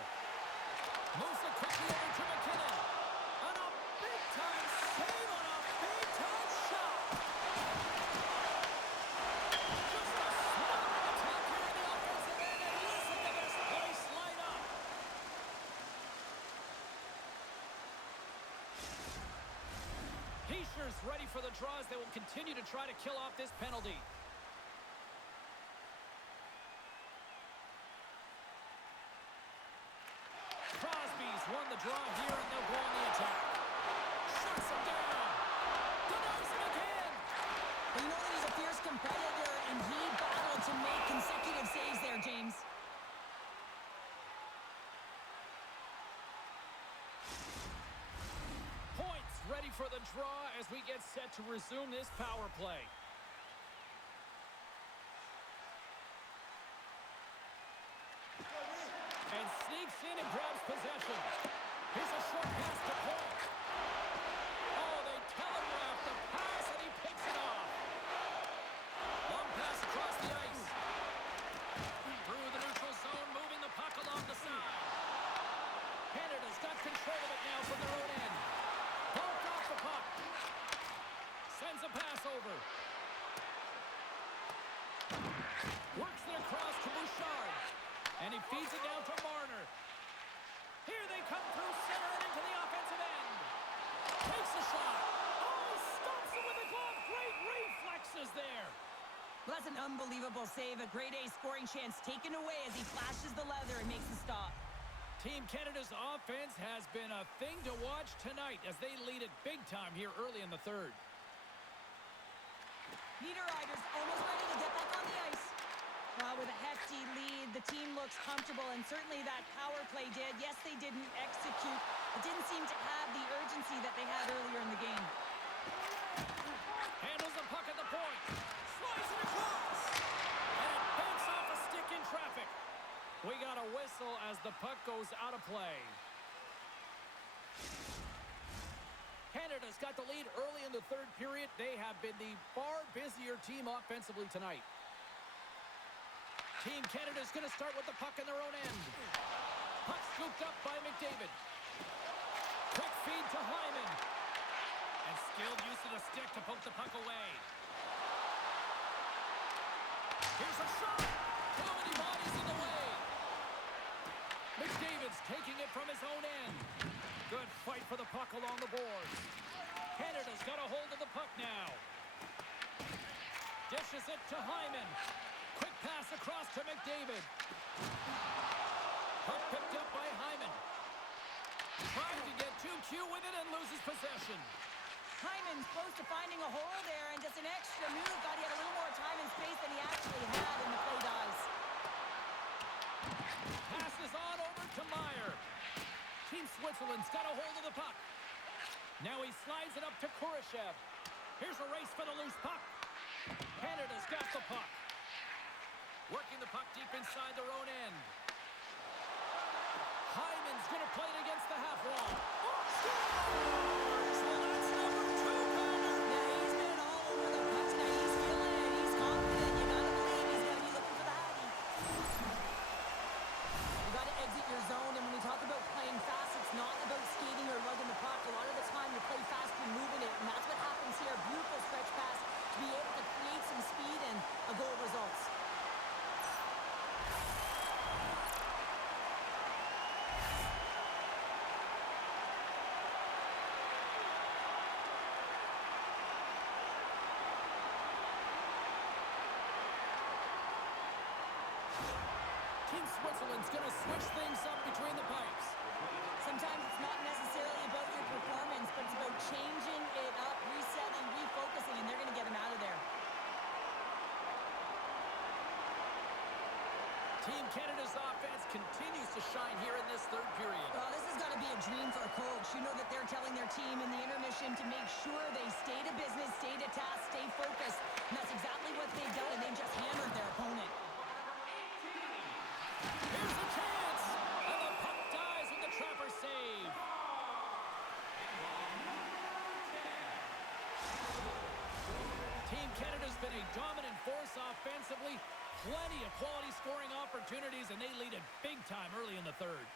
Moves it quickly over to McKinnon. On a big-time save on a big-time shot. Just a smothering attack here in the offensive end, and listen to this place light up. Heischer's ready for the draws. They will continue to try to kill off this penalty. Crosby's won the draw here, and they'll go on the attack. Shuts him down. Denies him again. But you know that he's a fierce competitor, and he battled to make consecutive saves there, James. Points ready for the draw as we get set to resume this power play. And sneaks in and grabs possession. Here's a short pass to Point. Oh, they telegraph the pass, and he picks it off. Long pass across the ice. Through the neutral zone, moving the puck along the side. Canada's got control of it now from their own end. Bumped off the puck. Sends a pass over. Works it across to Bouchard. And he feeds it down to Marner. Here they come through center and into the offensive end. Takes a shot. Oh, stops it with a glove. Great reflexes there. Well, that's an unbelievable save. A grade A scoring chance taken away as he flashes the leather and makes the stop. Team Canada's offense has been a thing to watch tonight as they lead it big time here early in the third. Niederreiter's almost ready to get back on the ice. With a hefty lead, the team looks comfortable, and certainly that power play did. Yes, they didn't execute. It didn't seem to have the urgency that they had earlier in the game. Handles the puck at the point. Slides it across. And it banks off a stick in traffic. We got a whistle as the puck goes out of play. Canada's got the lead early in the third period. They have been the far busier team offensively tonight. Team Canada's going to start with the puck in their own end. Puck scooped up by McDavid. Quick feed to Hyman. And skilled use of the stick to poke the puck away. Here's a shot. Too many bodies in the way. McDavid's taking it from his own end. Good fight for the puck along the boards. Canada's got a hold of the puck now. Dishes it to Hyman. Quick pass across to McDavid. Puck picked up by Hyman. Trying to get too cute with it and loses possession. Hyman's close to finding a hole there, and just an extra move. Thought he had a little more time and space than he actually had, and the play dies. Passes on over to Meyer. Team Switzerland's got a hold of the puck. Now he slides it up to Kurashev. Here's a race for the loose puck. Canada's got the puck. Working the puck deep inside their own end. Hyman's going to play it against the half wall. Scores! Well, that's number 2, Connor. Yeah, he's been all over the puck tonight. He's feeling it. He's confident. You gotta believe he's gonna be looking for the hockey. You gotta exit your zone, and when we talk about playing fast, it's not about skating or lugging the puck. A lot of the time, you play fast, you're moving it, and that's what happens here. Beautiful stretch pass to be able to create some speed, and a goal results. Team Switzerland's going to switch things up between the pipes. Sometimes it's not necessarily about your performance, but it's about changing it up, resetting, refocusing, and they're going to get him out of there. Team Canada's offense continues to shine here in this third period. Well, this has got to be a dream for a coach. You know that they're telling their team in the intermission to make sure they stay to business, stay to task, stay focused. And that's exactly what they've done, and they've just hammered their opponent. Here's a chance! And the puck dies with the Trapper save. Team Canada's been a dominant force offensively. Plenty of quality scoring opportunities, and they lead it big time early in the third.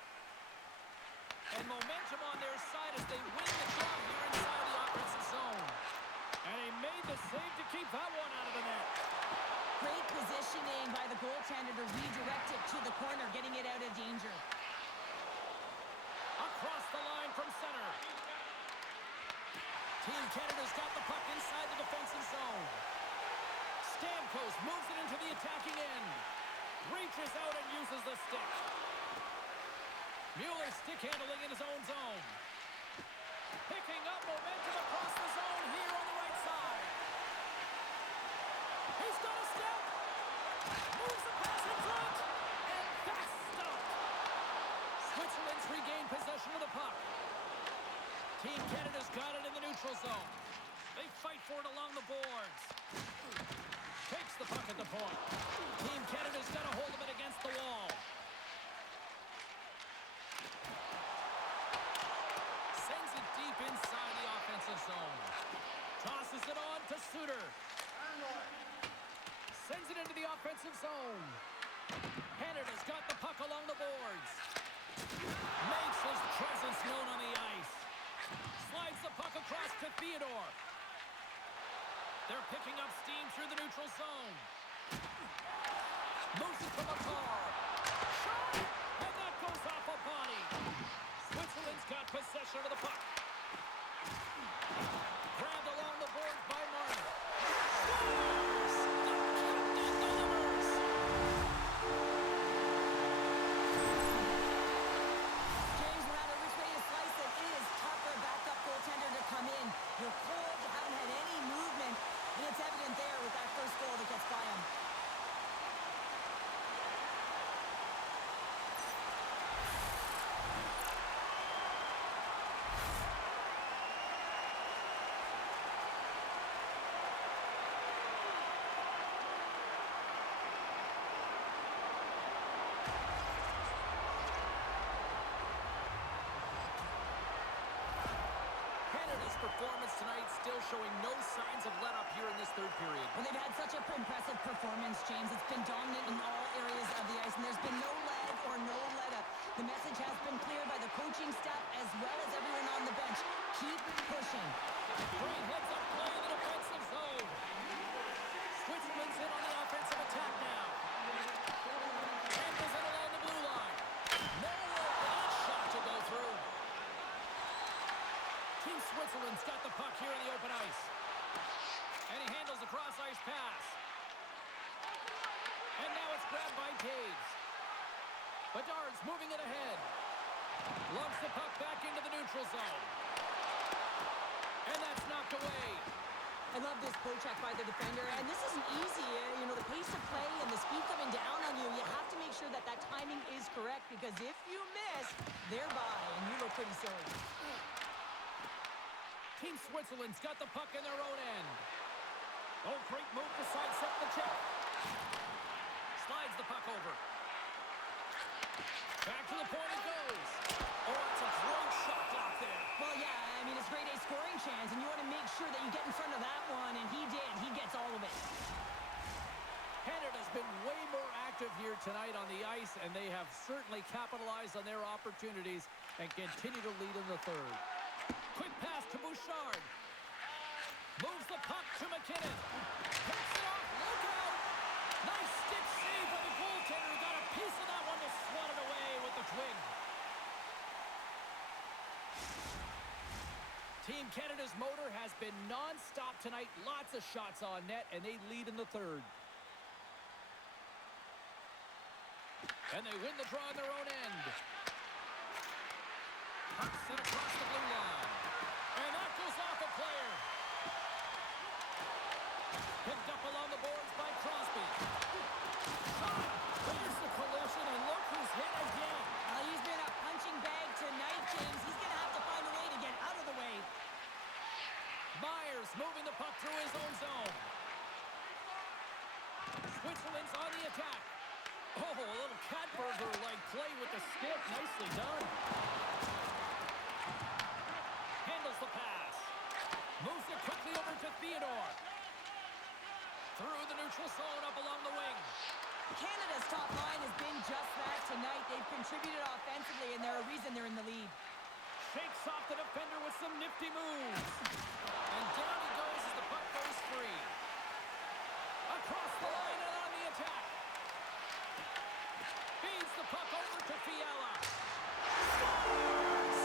And momentum on their side as they win the draw here inside the offensive zone. And he made the save to keep that one out of the net. Great positioning by the goaltender to redirect it to the corner, getting it out of danger. Across the line from center. Team Canada's got the puck inside the defensive zone. Stamkos moves it into the attacking end. Reaches out and uses the stick. Mueller stick handling in his own zone. Picking up momentum across the zone here on the right side. He's got a step. Moves the pass in front. And that's stopped. Switzerland's regained possession of the puck. Team Canada's got it in the neutral zone. They fight for it along the boards. Takes the puck at the point. Team Canada's got a hold of it against the wall. Sends it deep inside the offensive zone. Tosses it on to Suter. Sends it into the offensive zone. Canada's got the puck along the boards. Makes his presence known on the ice. Slides the puck across to Theodore. They're picking up steam through the neutral zone. Moves it from a car. Shot! And that goes off a body. Switzerland's got possession of the puck. Grabbed along the boards by Martin. Scores! The captain delivers! James, no matter which way you slice it, it is tough for a backup goaltender to come in. You're cold, you haven't had any movement, and it's evident there with that first goal that gets by him. Canada's performance tonight still showing no signs of let up here in this third period. Well, they've had such a impressive performance, James. It's been dominant in all areas of the ice, and there's been no lag or no let-up. The message has been clear by the coaching staff as well as everyone on the bench. Keep pushing. Great heads up play in the defensive zone. Switzerland's in on the offensive attack now. Tampa's in along the blue line. No room for that shot to go through. Team Switzerland's got the puck here in the open ice. And he handles the cross-ice pass. And now it's grabbed by Taves. Bedard's moving it ahead. Lumps the puck back into the neutral zone. And that's knocked away. I love this poke check by the defender, and this isn't easy. You know, the pace of play and the speed coming down on you, you have to make sure that that timing is correct, because if you miss, they're by, and you look pretty silly. Team Switzerland's got the puck in their own end. Oh, great move to sidestep the check. Slides the puck over. Back to the point it goes. Oh, that's a great shot block there. Well, yeah, I mean, it's grade A scoring chance, and you want to make sure that you get in front of that one, and he did. He gets all of it. Canada's been way more active here tonight on the ice, and they have certainly capitalized on their opportunities and continue to lead in the third. Quick pass to Bouchard. Moves the puck to McKinnon. Picks it off. Look out. Nice stick save by the goaltender. Got a piece of that one to swat it away with the twig. Team Canada's motor has been non-stop tonight. Lots of shots on net, and they lead in the third. And they win the draw on their own end. Puck sent across the blue line. And that goes off a player. Picked up along the boards by Crosby. Shot. There's the collision, and look who's hit again. He's been a punching bag tonight, James. He's going to have to find a way to get out of the way. Myers moving the puck through his own zone. Switzerland's on the attack. Oh, a little cat burglar-like play with the stick. Nicely done. Handles the pass. Moves it quickly over to Theodore. Through the neutral zone up along the wing. Canada's top line has been just that tonight. They've contributed offensively, and they're a reason they're in the lead. Shakes off the defender with some nifty moves. And down he goes as the puck goes free. Across the line and on the attack. Feeds the puck over to Fiala. Scores!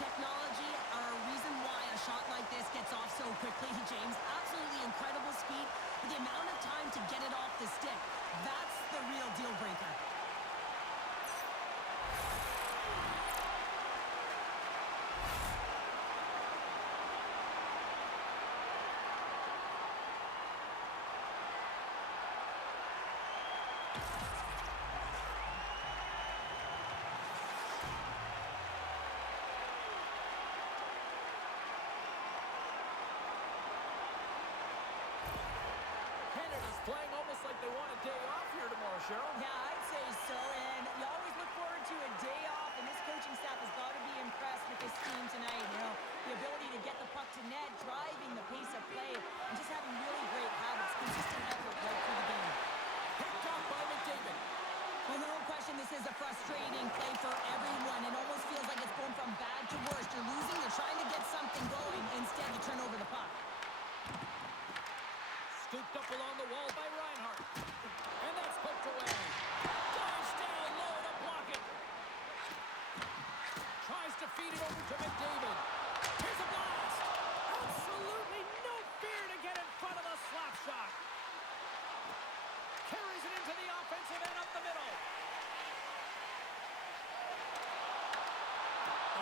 Technology are a reason why a shot like this gets off so quickly, James. Absolutely incredible speed, but the amount of time to get it off the stick, that's the real deal breaker. Playing almost like they want a day off here tomorrow, Cheryl. Yeah, I'd say so, and you always look forward to a day off, and this coaching staff has got to be impressed with this team tonight. You know, the ability to get the puck to net, driving the pace of play, and just having really great habits, consistent effort right through the game. Picked off by McDavid. Well, no question, this is a frustrating play for everyone. It almost feels like it's going from bad to worse. You're losing, you're trying to get something going. Instead, you turn over the puck. Scooped up along the wall by Reinhart. And that's poked away. Dives down low to block it. Tries to feed it over to McDavid. Here's a blast. Absolutely no fear to get in front of the slap shot. Carries it into the offensive end up the middle.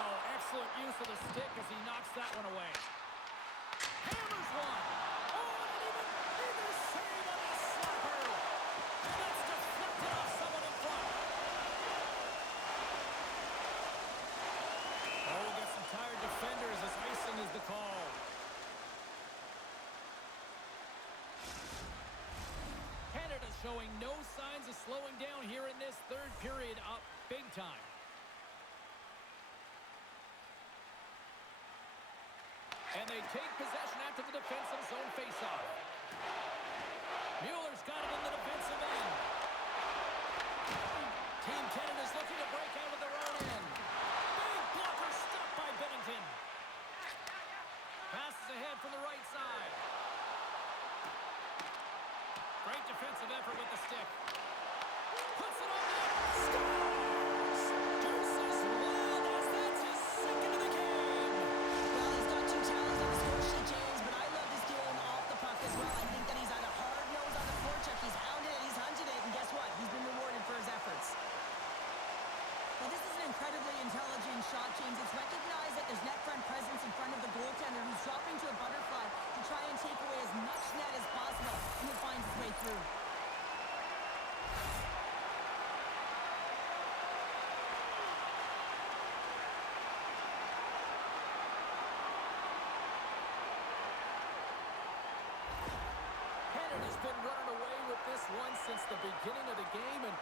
Oh, excellent use of the stick as he knocks that one away. Hammers one. Tired defenders as icing is the call. Canada's showing no signs of slowing down here in this third period, up big time. And they take possession after the defensive zone faceoff. Mueller's got it in the defensive end. Team Canada's looking to break out of their own end. Bennington. Passes ahead from the right side. Great defensive effort with the stick. Puts it on net. Scores! Deuces Wild as that's his second of the game. Well, he's got two talents on the score sheet, James, but I love through. Canada's been running away with this one since the beginning of the game, and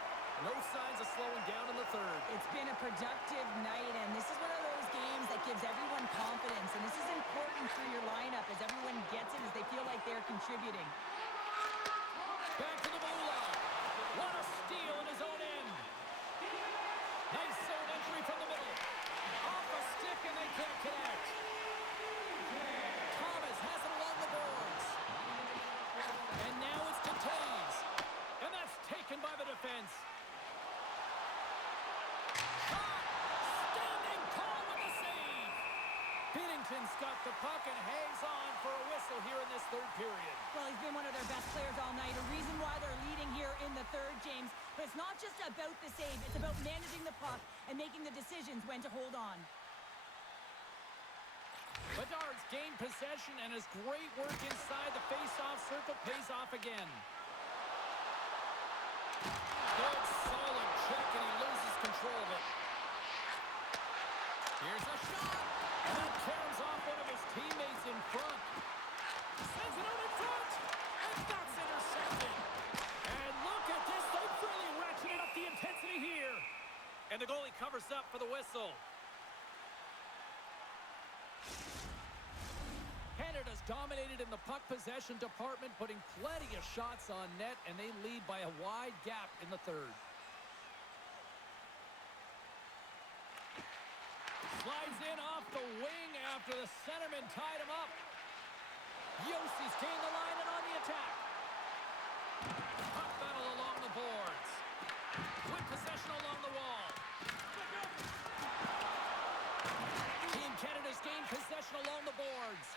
no signs of slowing down in the third. It's been a productive night, and this is one of those games that gives everyone confidence, and this is important for your lineup as everyone gets it, as they feel like they're contributing. Back to the blue line. What a steal in his own end. Nice zone entry from the middle. Off a stick, and they can't connect. Thomas has it along the boards. And now it's to Taves. And that's taken by the defense. Shot! Standing tall with the save. Binnington's got the puck and hangs on for a whistle here in this third period. Well, he's been one of their best players all night, a reason why they're leading here in the third, James. But it's not just about the save, it's about managing the puck and making the decisions when to hold on. Bedard's gained possession, and his great work inside the face-off circle pays off again. Good, solid check, and he loses control of it. Here's a shot, and that tears off one of his teammates in front. Sends it out in front, and that's intercepted. And look at this, they've really ratcheted up the intensity here. And the goalie covers up for the whistle. Canada's dominated in the puck possession department, putting plenty of shots on net, and they lead by a wide gap in the third. Slides in off the wing after the centerman tied him up. Yossi's gained the line and on the attack. Puck battle along the boards. With possession along the wall. Team Canada's gained possession along the boards.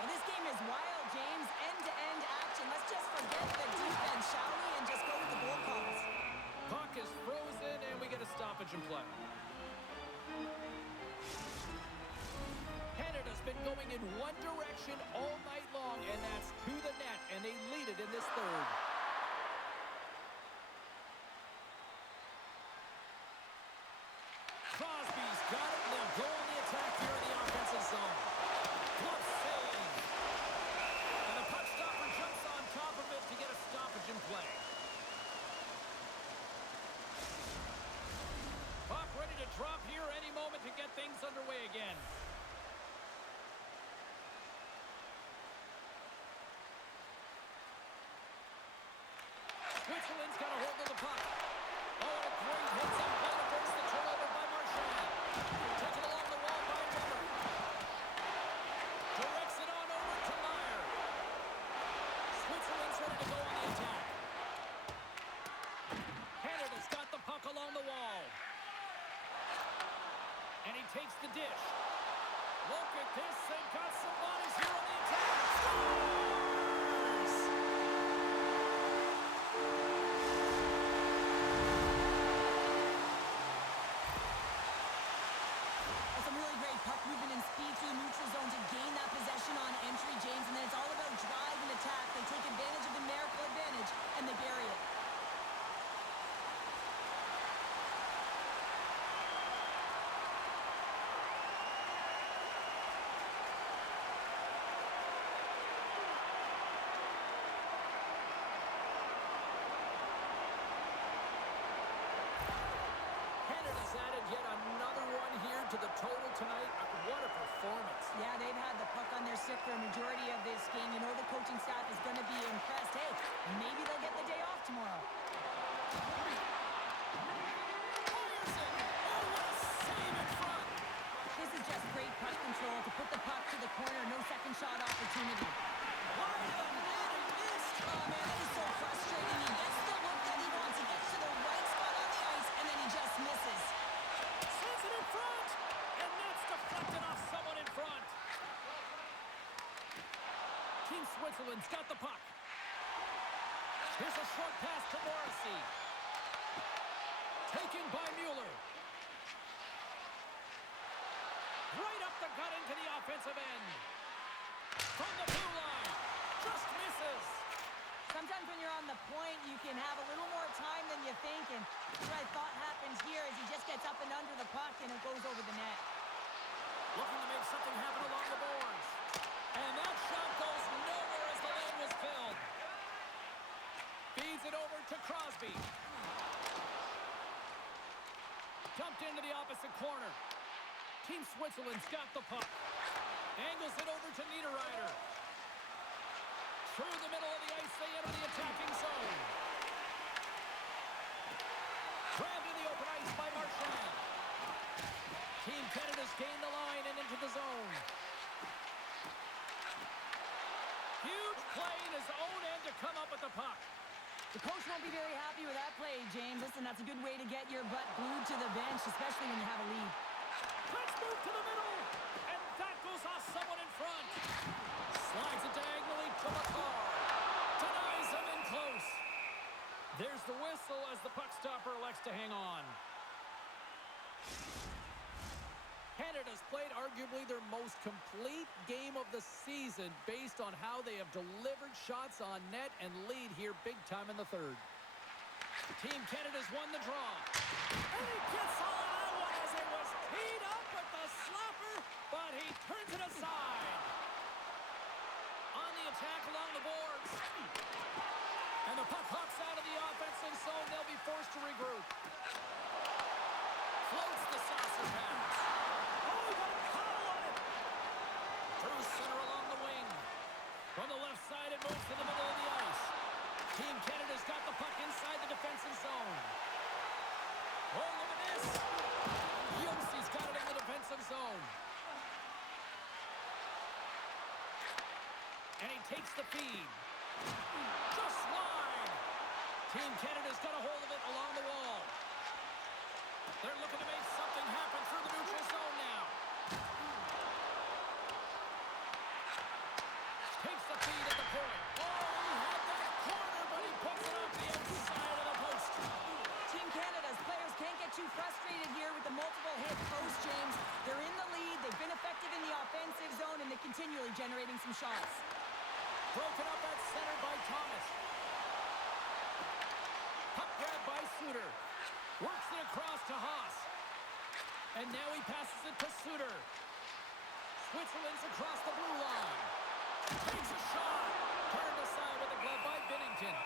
Well, this game is wild, James. End-to-end action. Let's just forget the defense, shall we, and just go with the goal calls. Puck is frozen, and we get a stoppage in play. Canada's been going in one direction all night long, and that's to the net, and they lead it in this third. Crosby's got it, and they'll go on the attack here in the offensive zone. Glove save. And the puck stopper jumps on top of it to get a stoppage in play. Puck ready to drop here any moment to get things underway again. Switzerland's got a hold of the puck. Oh, a great hit on play to force the turnover by Marchand. Taken along the wall by Weber. Directs it on over to Meyer. Switzerland's ready to go on the attack. Canada's got the puck along the wall. And he takes the dish. Look at this. They've got some bodies here on the attack. Scores! Some really great puck movement and speed through the neutral zone to gain that possession on entry, James. And then it's all about drive and attack. They take advantage of the numerical advantage, and they bury it. Canada's added yet another one here to the total tonight. What a performance. Yeah, they've had the puck on their stick for a majority of this game. You know the coaching staff is going to be impressed. Hey, maybe they'll get the day off tomorrow. Fires it. Oh, what a save in front. This is just great puck control to put the puck to the corner. No second shot opportunity. Why the net he missed? Oh, man, that is so frustrating. He gets the look that he wants. He gets to the right spot on the ice, and then he just misses. Sends it in front. And that's deflected off someone in front. Team Switzerland's got the puck. Here's a short pass to Morrissey. Taken by Mueller. Right up the gut into the offensive end. From the blue line. Just misses. Sometimes when you're on the point, you can have a little more time than you think, and what I thought happens here is he just gets up and under the puck, and it goes over the net. Looking to make something happen along the boards. And that shot goes nowhere as the lane was filled. Feeds it over to Crosby. Dumped into the opposite corner. Team Switzerland's got the puck. Angles it over to Niederreiter. Through the middle of the ice, they enter the attacking zone. Grabbed in the open ice by Marchand. Team Canada's gained the line and into the zone. Huge play in his own end to come up with the puck. The coach won't be very happy with that play, James. Listen, that's a good way to get your butt glued to the bench, especially when you have a lead. Let's move to the middle. And that goes off someone in front. Slides it diagonally to McCarr. Denies him in close. There's the whistle as the puck stopper elects to hang on. Canada's played arguably their most complete game of the season based on how they have delivered shots on net and lead here big time in the third. Team Canada's won the draw. And he gets all of that one as it was teed up with the slapper, but he turns it aside. On the attack along the boards. And the puck hops out of the offensive zone. They'll be forced to regroup. Floats the saucer pass. Through center along the wing. From the left side, it moves to the middle of the ice. Team Canada's got the puck inside the defensive zone. Oh, look at this. Yossi's got it in the defensive zone. And he takes the feed. Just wide. Team Canada's got a hold of it along the wall. They're looking to make something happen through the neutral zone now. Takes the feed at the point. Oh, he had that corner, but he puts it off the outside of the post. Team Canada's players can't get too frustrated here with the multiple hit post, James. They're in the lead, they've been effective in the offensive zone, and they're continually generating some shots. Broken up at center by Thomas. Puck grab by Suter. Works it across to Haas. And now he passes it to Suter. Switzerland's across the blue line. Takes a shot. Turned aside with a glove by Binnington.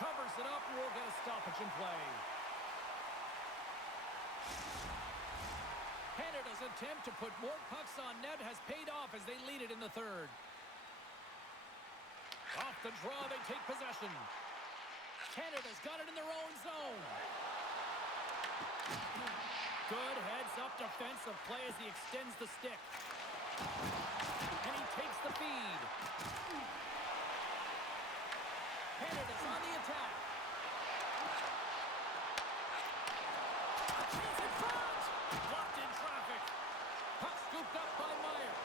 Covers it up and we'll get a stoppage in play. Canada's attempt to put more pucks on net has paid off as they lead it in the third. Off the draw, they take possession. Canada's got it in their own zone. Good heads-up defensive play as he extends the stick. And he takes the feed. Canada's on the attack. A chance in front. Blocked in traffic. Puck scooped up by Meyer.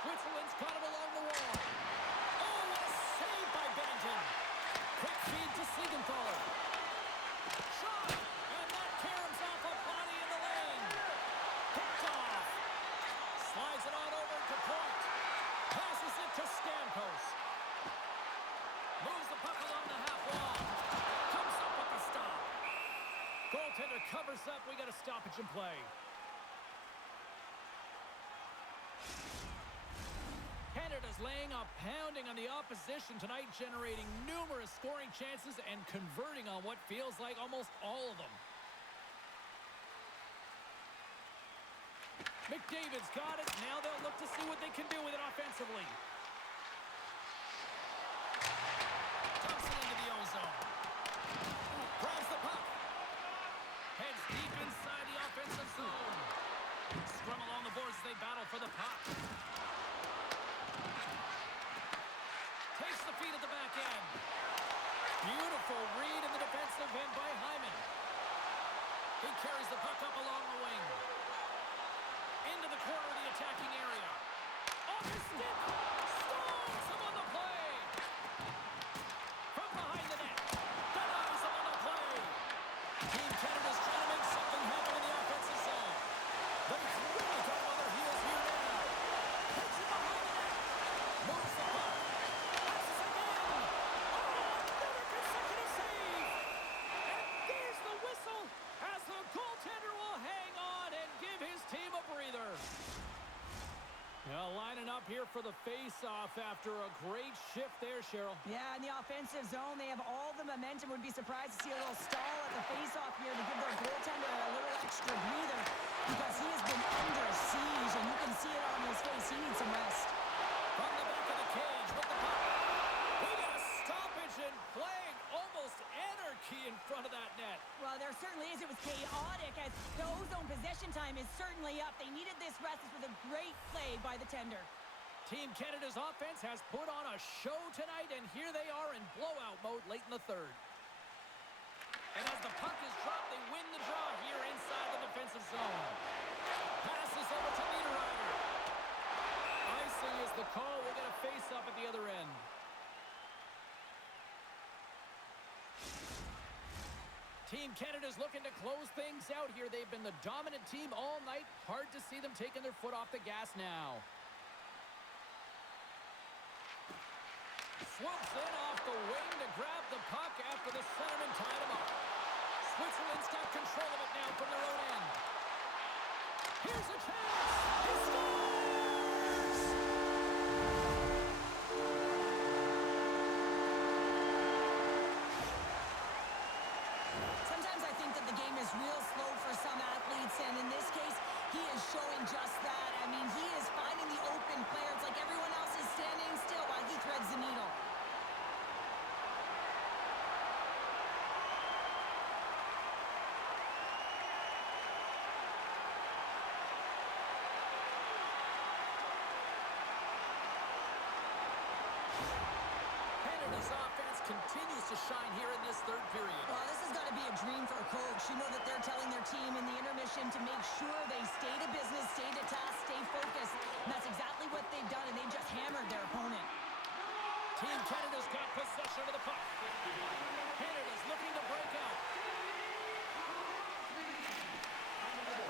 Switzerland's got it along the wall. Oh, what a save by Binnington. Quick feed to Siegenthaler. Shot. And that caroms off a body in the lane. Picked off. Slides it on over to Point. Passes it to Stamkos. Moves the puck along the half wall. Comes up with the stop. Goaltender covers up. We got a stoppage in play. Canada's laying a pounding on the opposition tonight, generating numerous scoring chances and converting on what feels like almost all of them. McDavid's got it. Now they'll look to see what they can do with it offensively. Dumps it into the ozone. Grabs the puck. Heads deep inside the offensive zone. Scrum along the boards as they battle for the puck. Takes the feed at the back end. Beautiful read in the defensive end by Hyman. He carries the puck up along the wing. Into the corner of the attacking area. Off his stick. Stones him on the play. From behind the net. Denies him on the play. Team Canada's trying to make something happen in the offensive zone. But it's really got on their heels here now. Takes it behind the net. Moves the puck. Passes again. Now lining up here for the face-off after a great shift there, Cheryl. Yeah, in the offensive zone, they have all the momentum. Would be surprised to see a little stall at the face-off here to give their goaltender a little extra breather because he has been under siege, and you can see it on his face. He needs some rest. From the back of the cage with the puck. We got a stoppage in play. Almost anarchy in front of that net. Well, there certainly is. It was chaotic as the ozone possession time is certainly up. They needed this rest. This was a great play by the tender. Team Canada's offense has put on a show tonight, and here they are in blowout mode late in the third. And as the puck is dropped, they win the draw here inside the defensive zone. Passes over to Niederreiter. Icing is the call. We'll get a face-up at the other end. Team Canada's looking to close things out here. They've been the dominant team all night. Hard to see them taking their foot off the gas now. Swoops in off the wing to grab the puck after the centerman tied him up. Switzerland's got control of it now from their own end. Here's a chance. He scores! Sometimes I think that the game is real slow for some athletes, and in this case, he is showing just that. I mean, he is finding the open player. It's like everyone else is standing still while he threads the needle. Canada's offense continues to shine here in this third period. Well, this has got to be a dream for a coach. You know that they're telling their team in the intermission to make sure they stay to business, stay to task, stay focused. And that's exactly what they've done, and they've just hammered their opponent. Team Canada's got possession of the puck. Canada's looking to break out.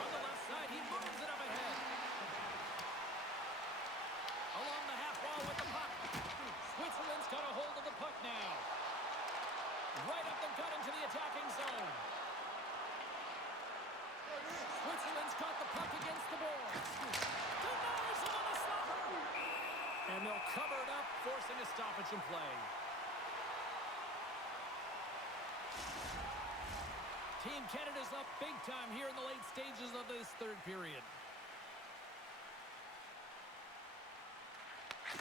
On the left side, he moves it up ahead. Along the half wall with the puck. Switzerland's got a hold of the puck now. Right up the gut into the attacking zone. Switzerland's got the puck against the boards. Denies him on the stopper. And they'll cover it up, forcing a stoppage in play. Team Canada's up big time here in the late stages of this third period.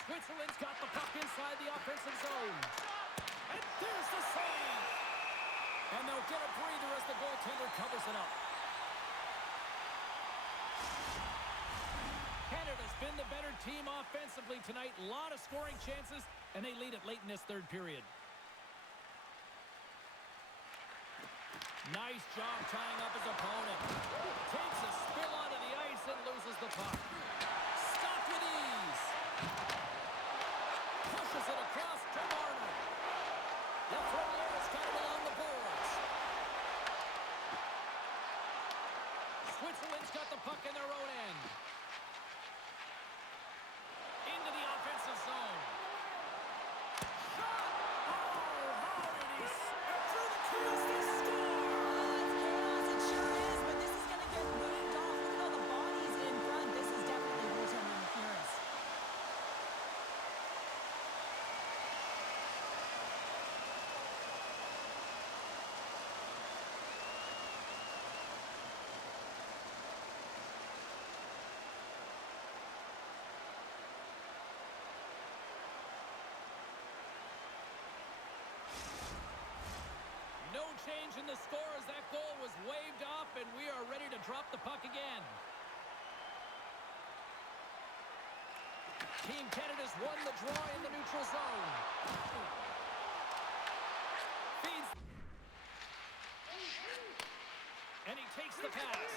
Switzerland's got the puck inside the offensive zone. And there's the save. And they'll get a breather as the goaltender covers it up. Canada's been the better team offensively tonight. A lot of scoring chances, and they lead it late in this third period. Nice job tying up his opponent. Takes a spill onto the ice and loses the puck. Stopped with ease. Pushes it across to Marner. Lafreniere's got it along the boards. Switzerland's got the puck in their own end. Into the offensive zone. Shot! Oh, how did he through the crease to score? It's chaos, it sure is, but this is going to get waved off. Look at all the bodies in front. This is definitely goaltender interference. No change in the score as that goal was waved off, and we are ready to drop the puck again. Team Canada's won the draw in the neutral zone. Feeds. And he takes the pass.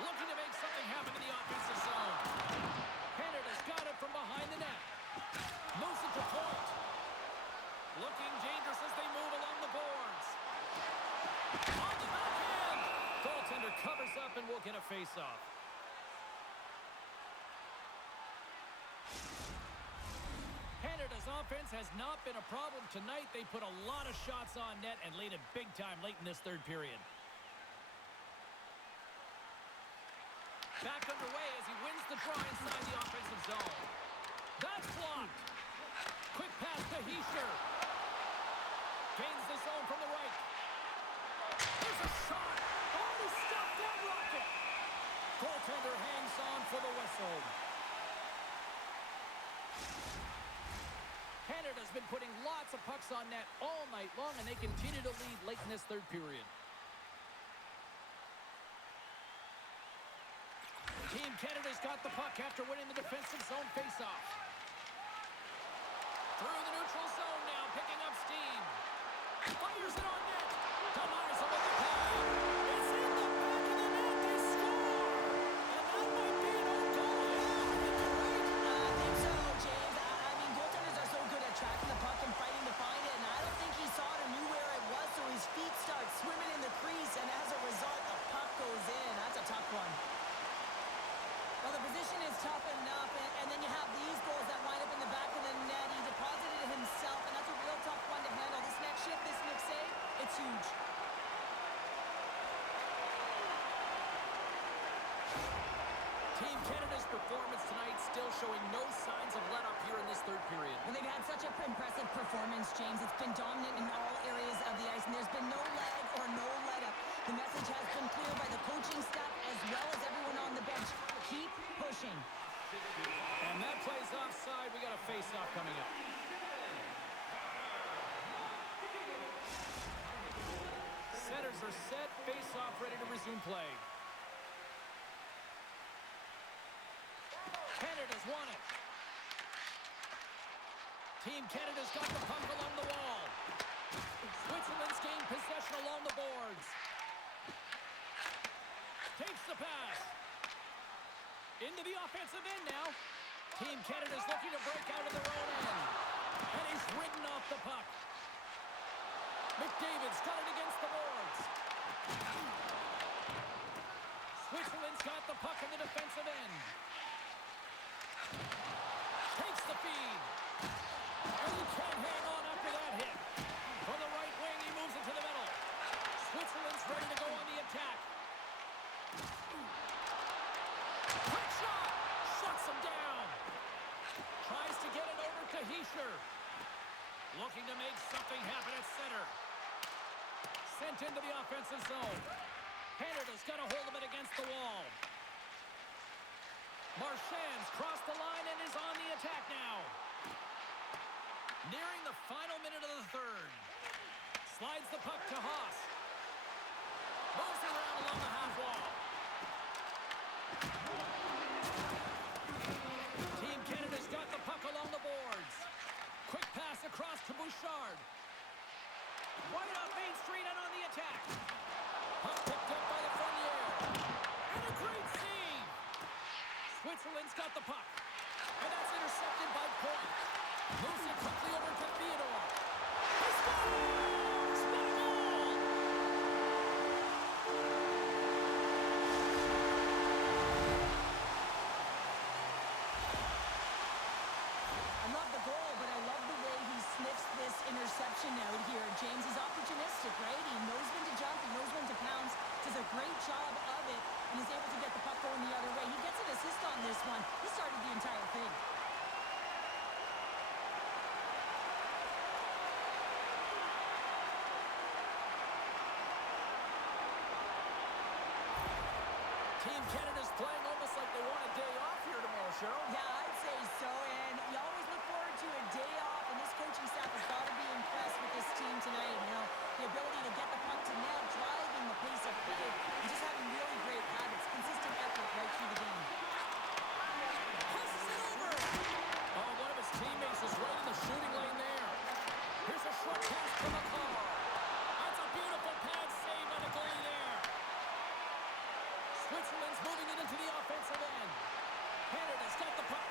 Looking to make something happen in the offensive zone. Canada's got it from behind the net. Moves it to point. Looking dangerous as they move along the boards. On the backhand. Goaltender covers up and we'll get a face-off. Canada's offense has not been a problem tonight. They put a lot of shots on net and lead it big time late in this third period. Back underway as he wins Finds the draw inside the offensive zone. That's blocked. Quick pass to Heischer. Gains the zone from the right. There's a shot. Oh, he stopped that rocket. Goaltender hangs on for the whistle. Canada's been putting lots of pucks on net all night long, and they continue to lead late in this third period. Team Canada's got the puck after winning the defensive zone faceoff. Through the neutral zone now, picking up steam. Fires it on net. Denies it with the play. It's in the back of the net. They score. And that might be an own goal. I think so, James. I mean, goaltenders are so good at tracking the puck and fighting to find it, and I don't think he saw it or knew where it was, so his feet start swimming in the crease, and as a result, the puck goes in. That's a tough one. Well, the position is tough enough, and then you have these goals that wind up in the back of the net. He deposited it himself, and that's a real tough one to handle. This next shift, this next save, it's huge. Team Canada's performance tonight still showing no signs of let-up here in this third period. Well, they've had such an impressive performance, James. It's been dominant in all areas of the ice, and there's been no lag or no let-up. The message has been clear by the coaching staff as well as everyone on the bench. Keep pushing. And that play's offside. We got a face-off coming up. Setters are set. Face-off ready to resume play. Canada's won it. Team Canada's got the puck along the wall. Switzerland's gained possession along the boards. Takes the pass. Into the offensive end now. Team Canada's looking to break out of their own end. And he's ridden off the puck. McDavid's got it against the boards. Switzerland's got the puck in the defensive end. Takes the feed. And he can't hang on after that hit. From the right wing, he moves it to the middle. Switzerland's ready to go on the attack. Quick shot! Shuts him down. Tries to get it over to Heischer. Looking to make something happen at center. Sent into the offensive zone. Canada's got a hold of it against the wall. Marchand's crossed the line and is on the attack now. Nearing the final minute of the third. Slides the puck to Haas. Moves around along the half wall. Team Canada's got the puck along the boards. Quick pass across to Bouchard. Wide out Main Street and on the attack. Puck picked up by the Fournier. And a great save. Switzerland's got the puck. And that's intercepted by Point. Moves it quickly over to Theodore. He scores! What a goal! I love the goal, but I love the way he sniffs this interception out here. James, he's opportunistic, right? He knows when to jump, he knows when to pounce. Does a great job of it, and is able to get the puck going the other way. He gets an assist on this one. He started the entire thing. Team Canada's playing almost like they want a day off here tomorrow, Cheryl. Yeah, I'd say so, and you always look forward to a day off, and this coaching staff has got to be impressed with this team tonight. You know, the ability to get the puck to net, driving the pace of play, and just having really great habits, consistent effort right through the game. Passes it over. Oh, one of his teammates is right in the shooting lane there. Here's a short pass to McCall. That's a beautiful pad save by the goalie there. Switzerland's moving it into the offensive end. Canada's got the puck.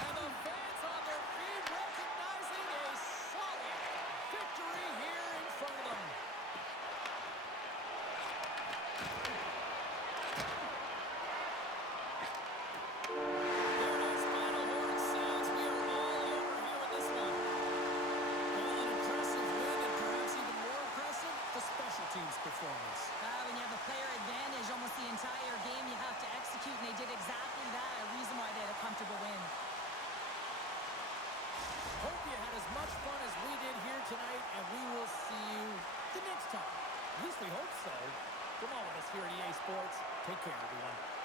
And the fans on their feet recognizing a solid victory here in front of them. here at EA Sports. Take care, everyone.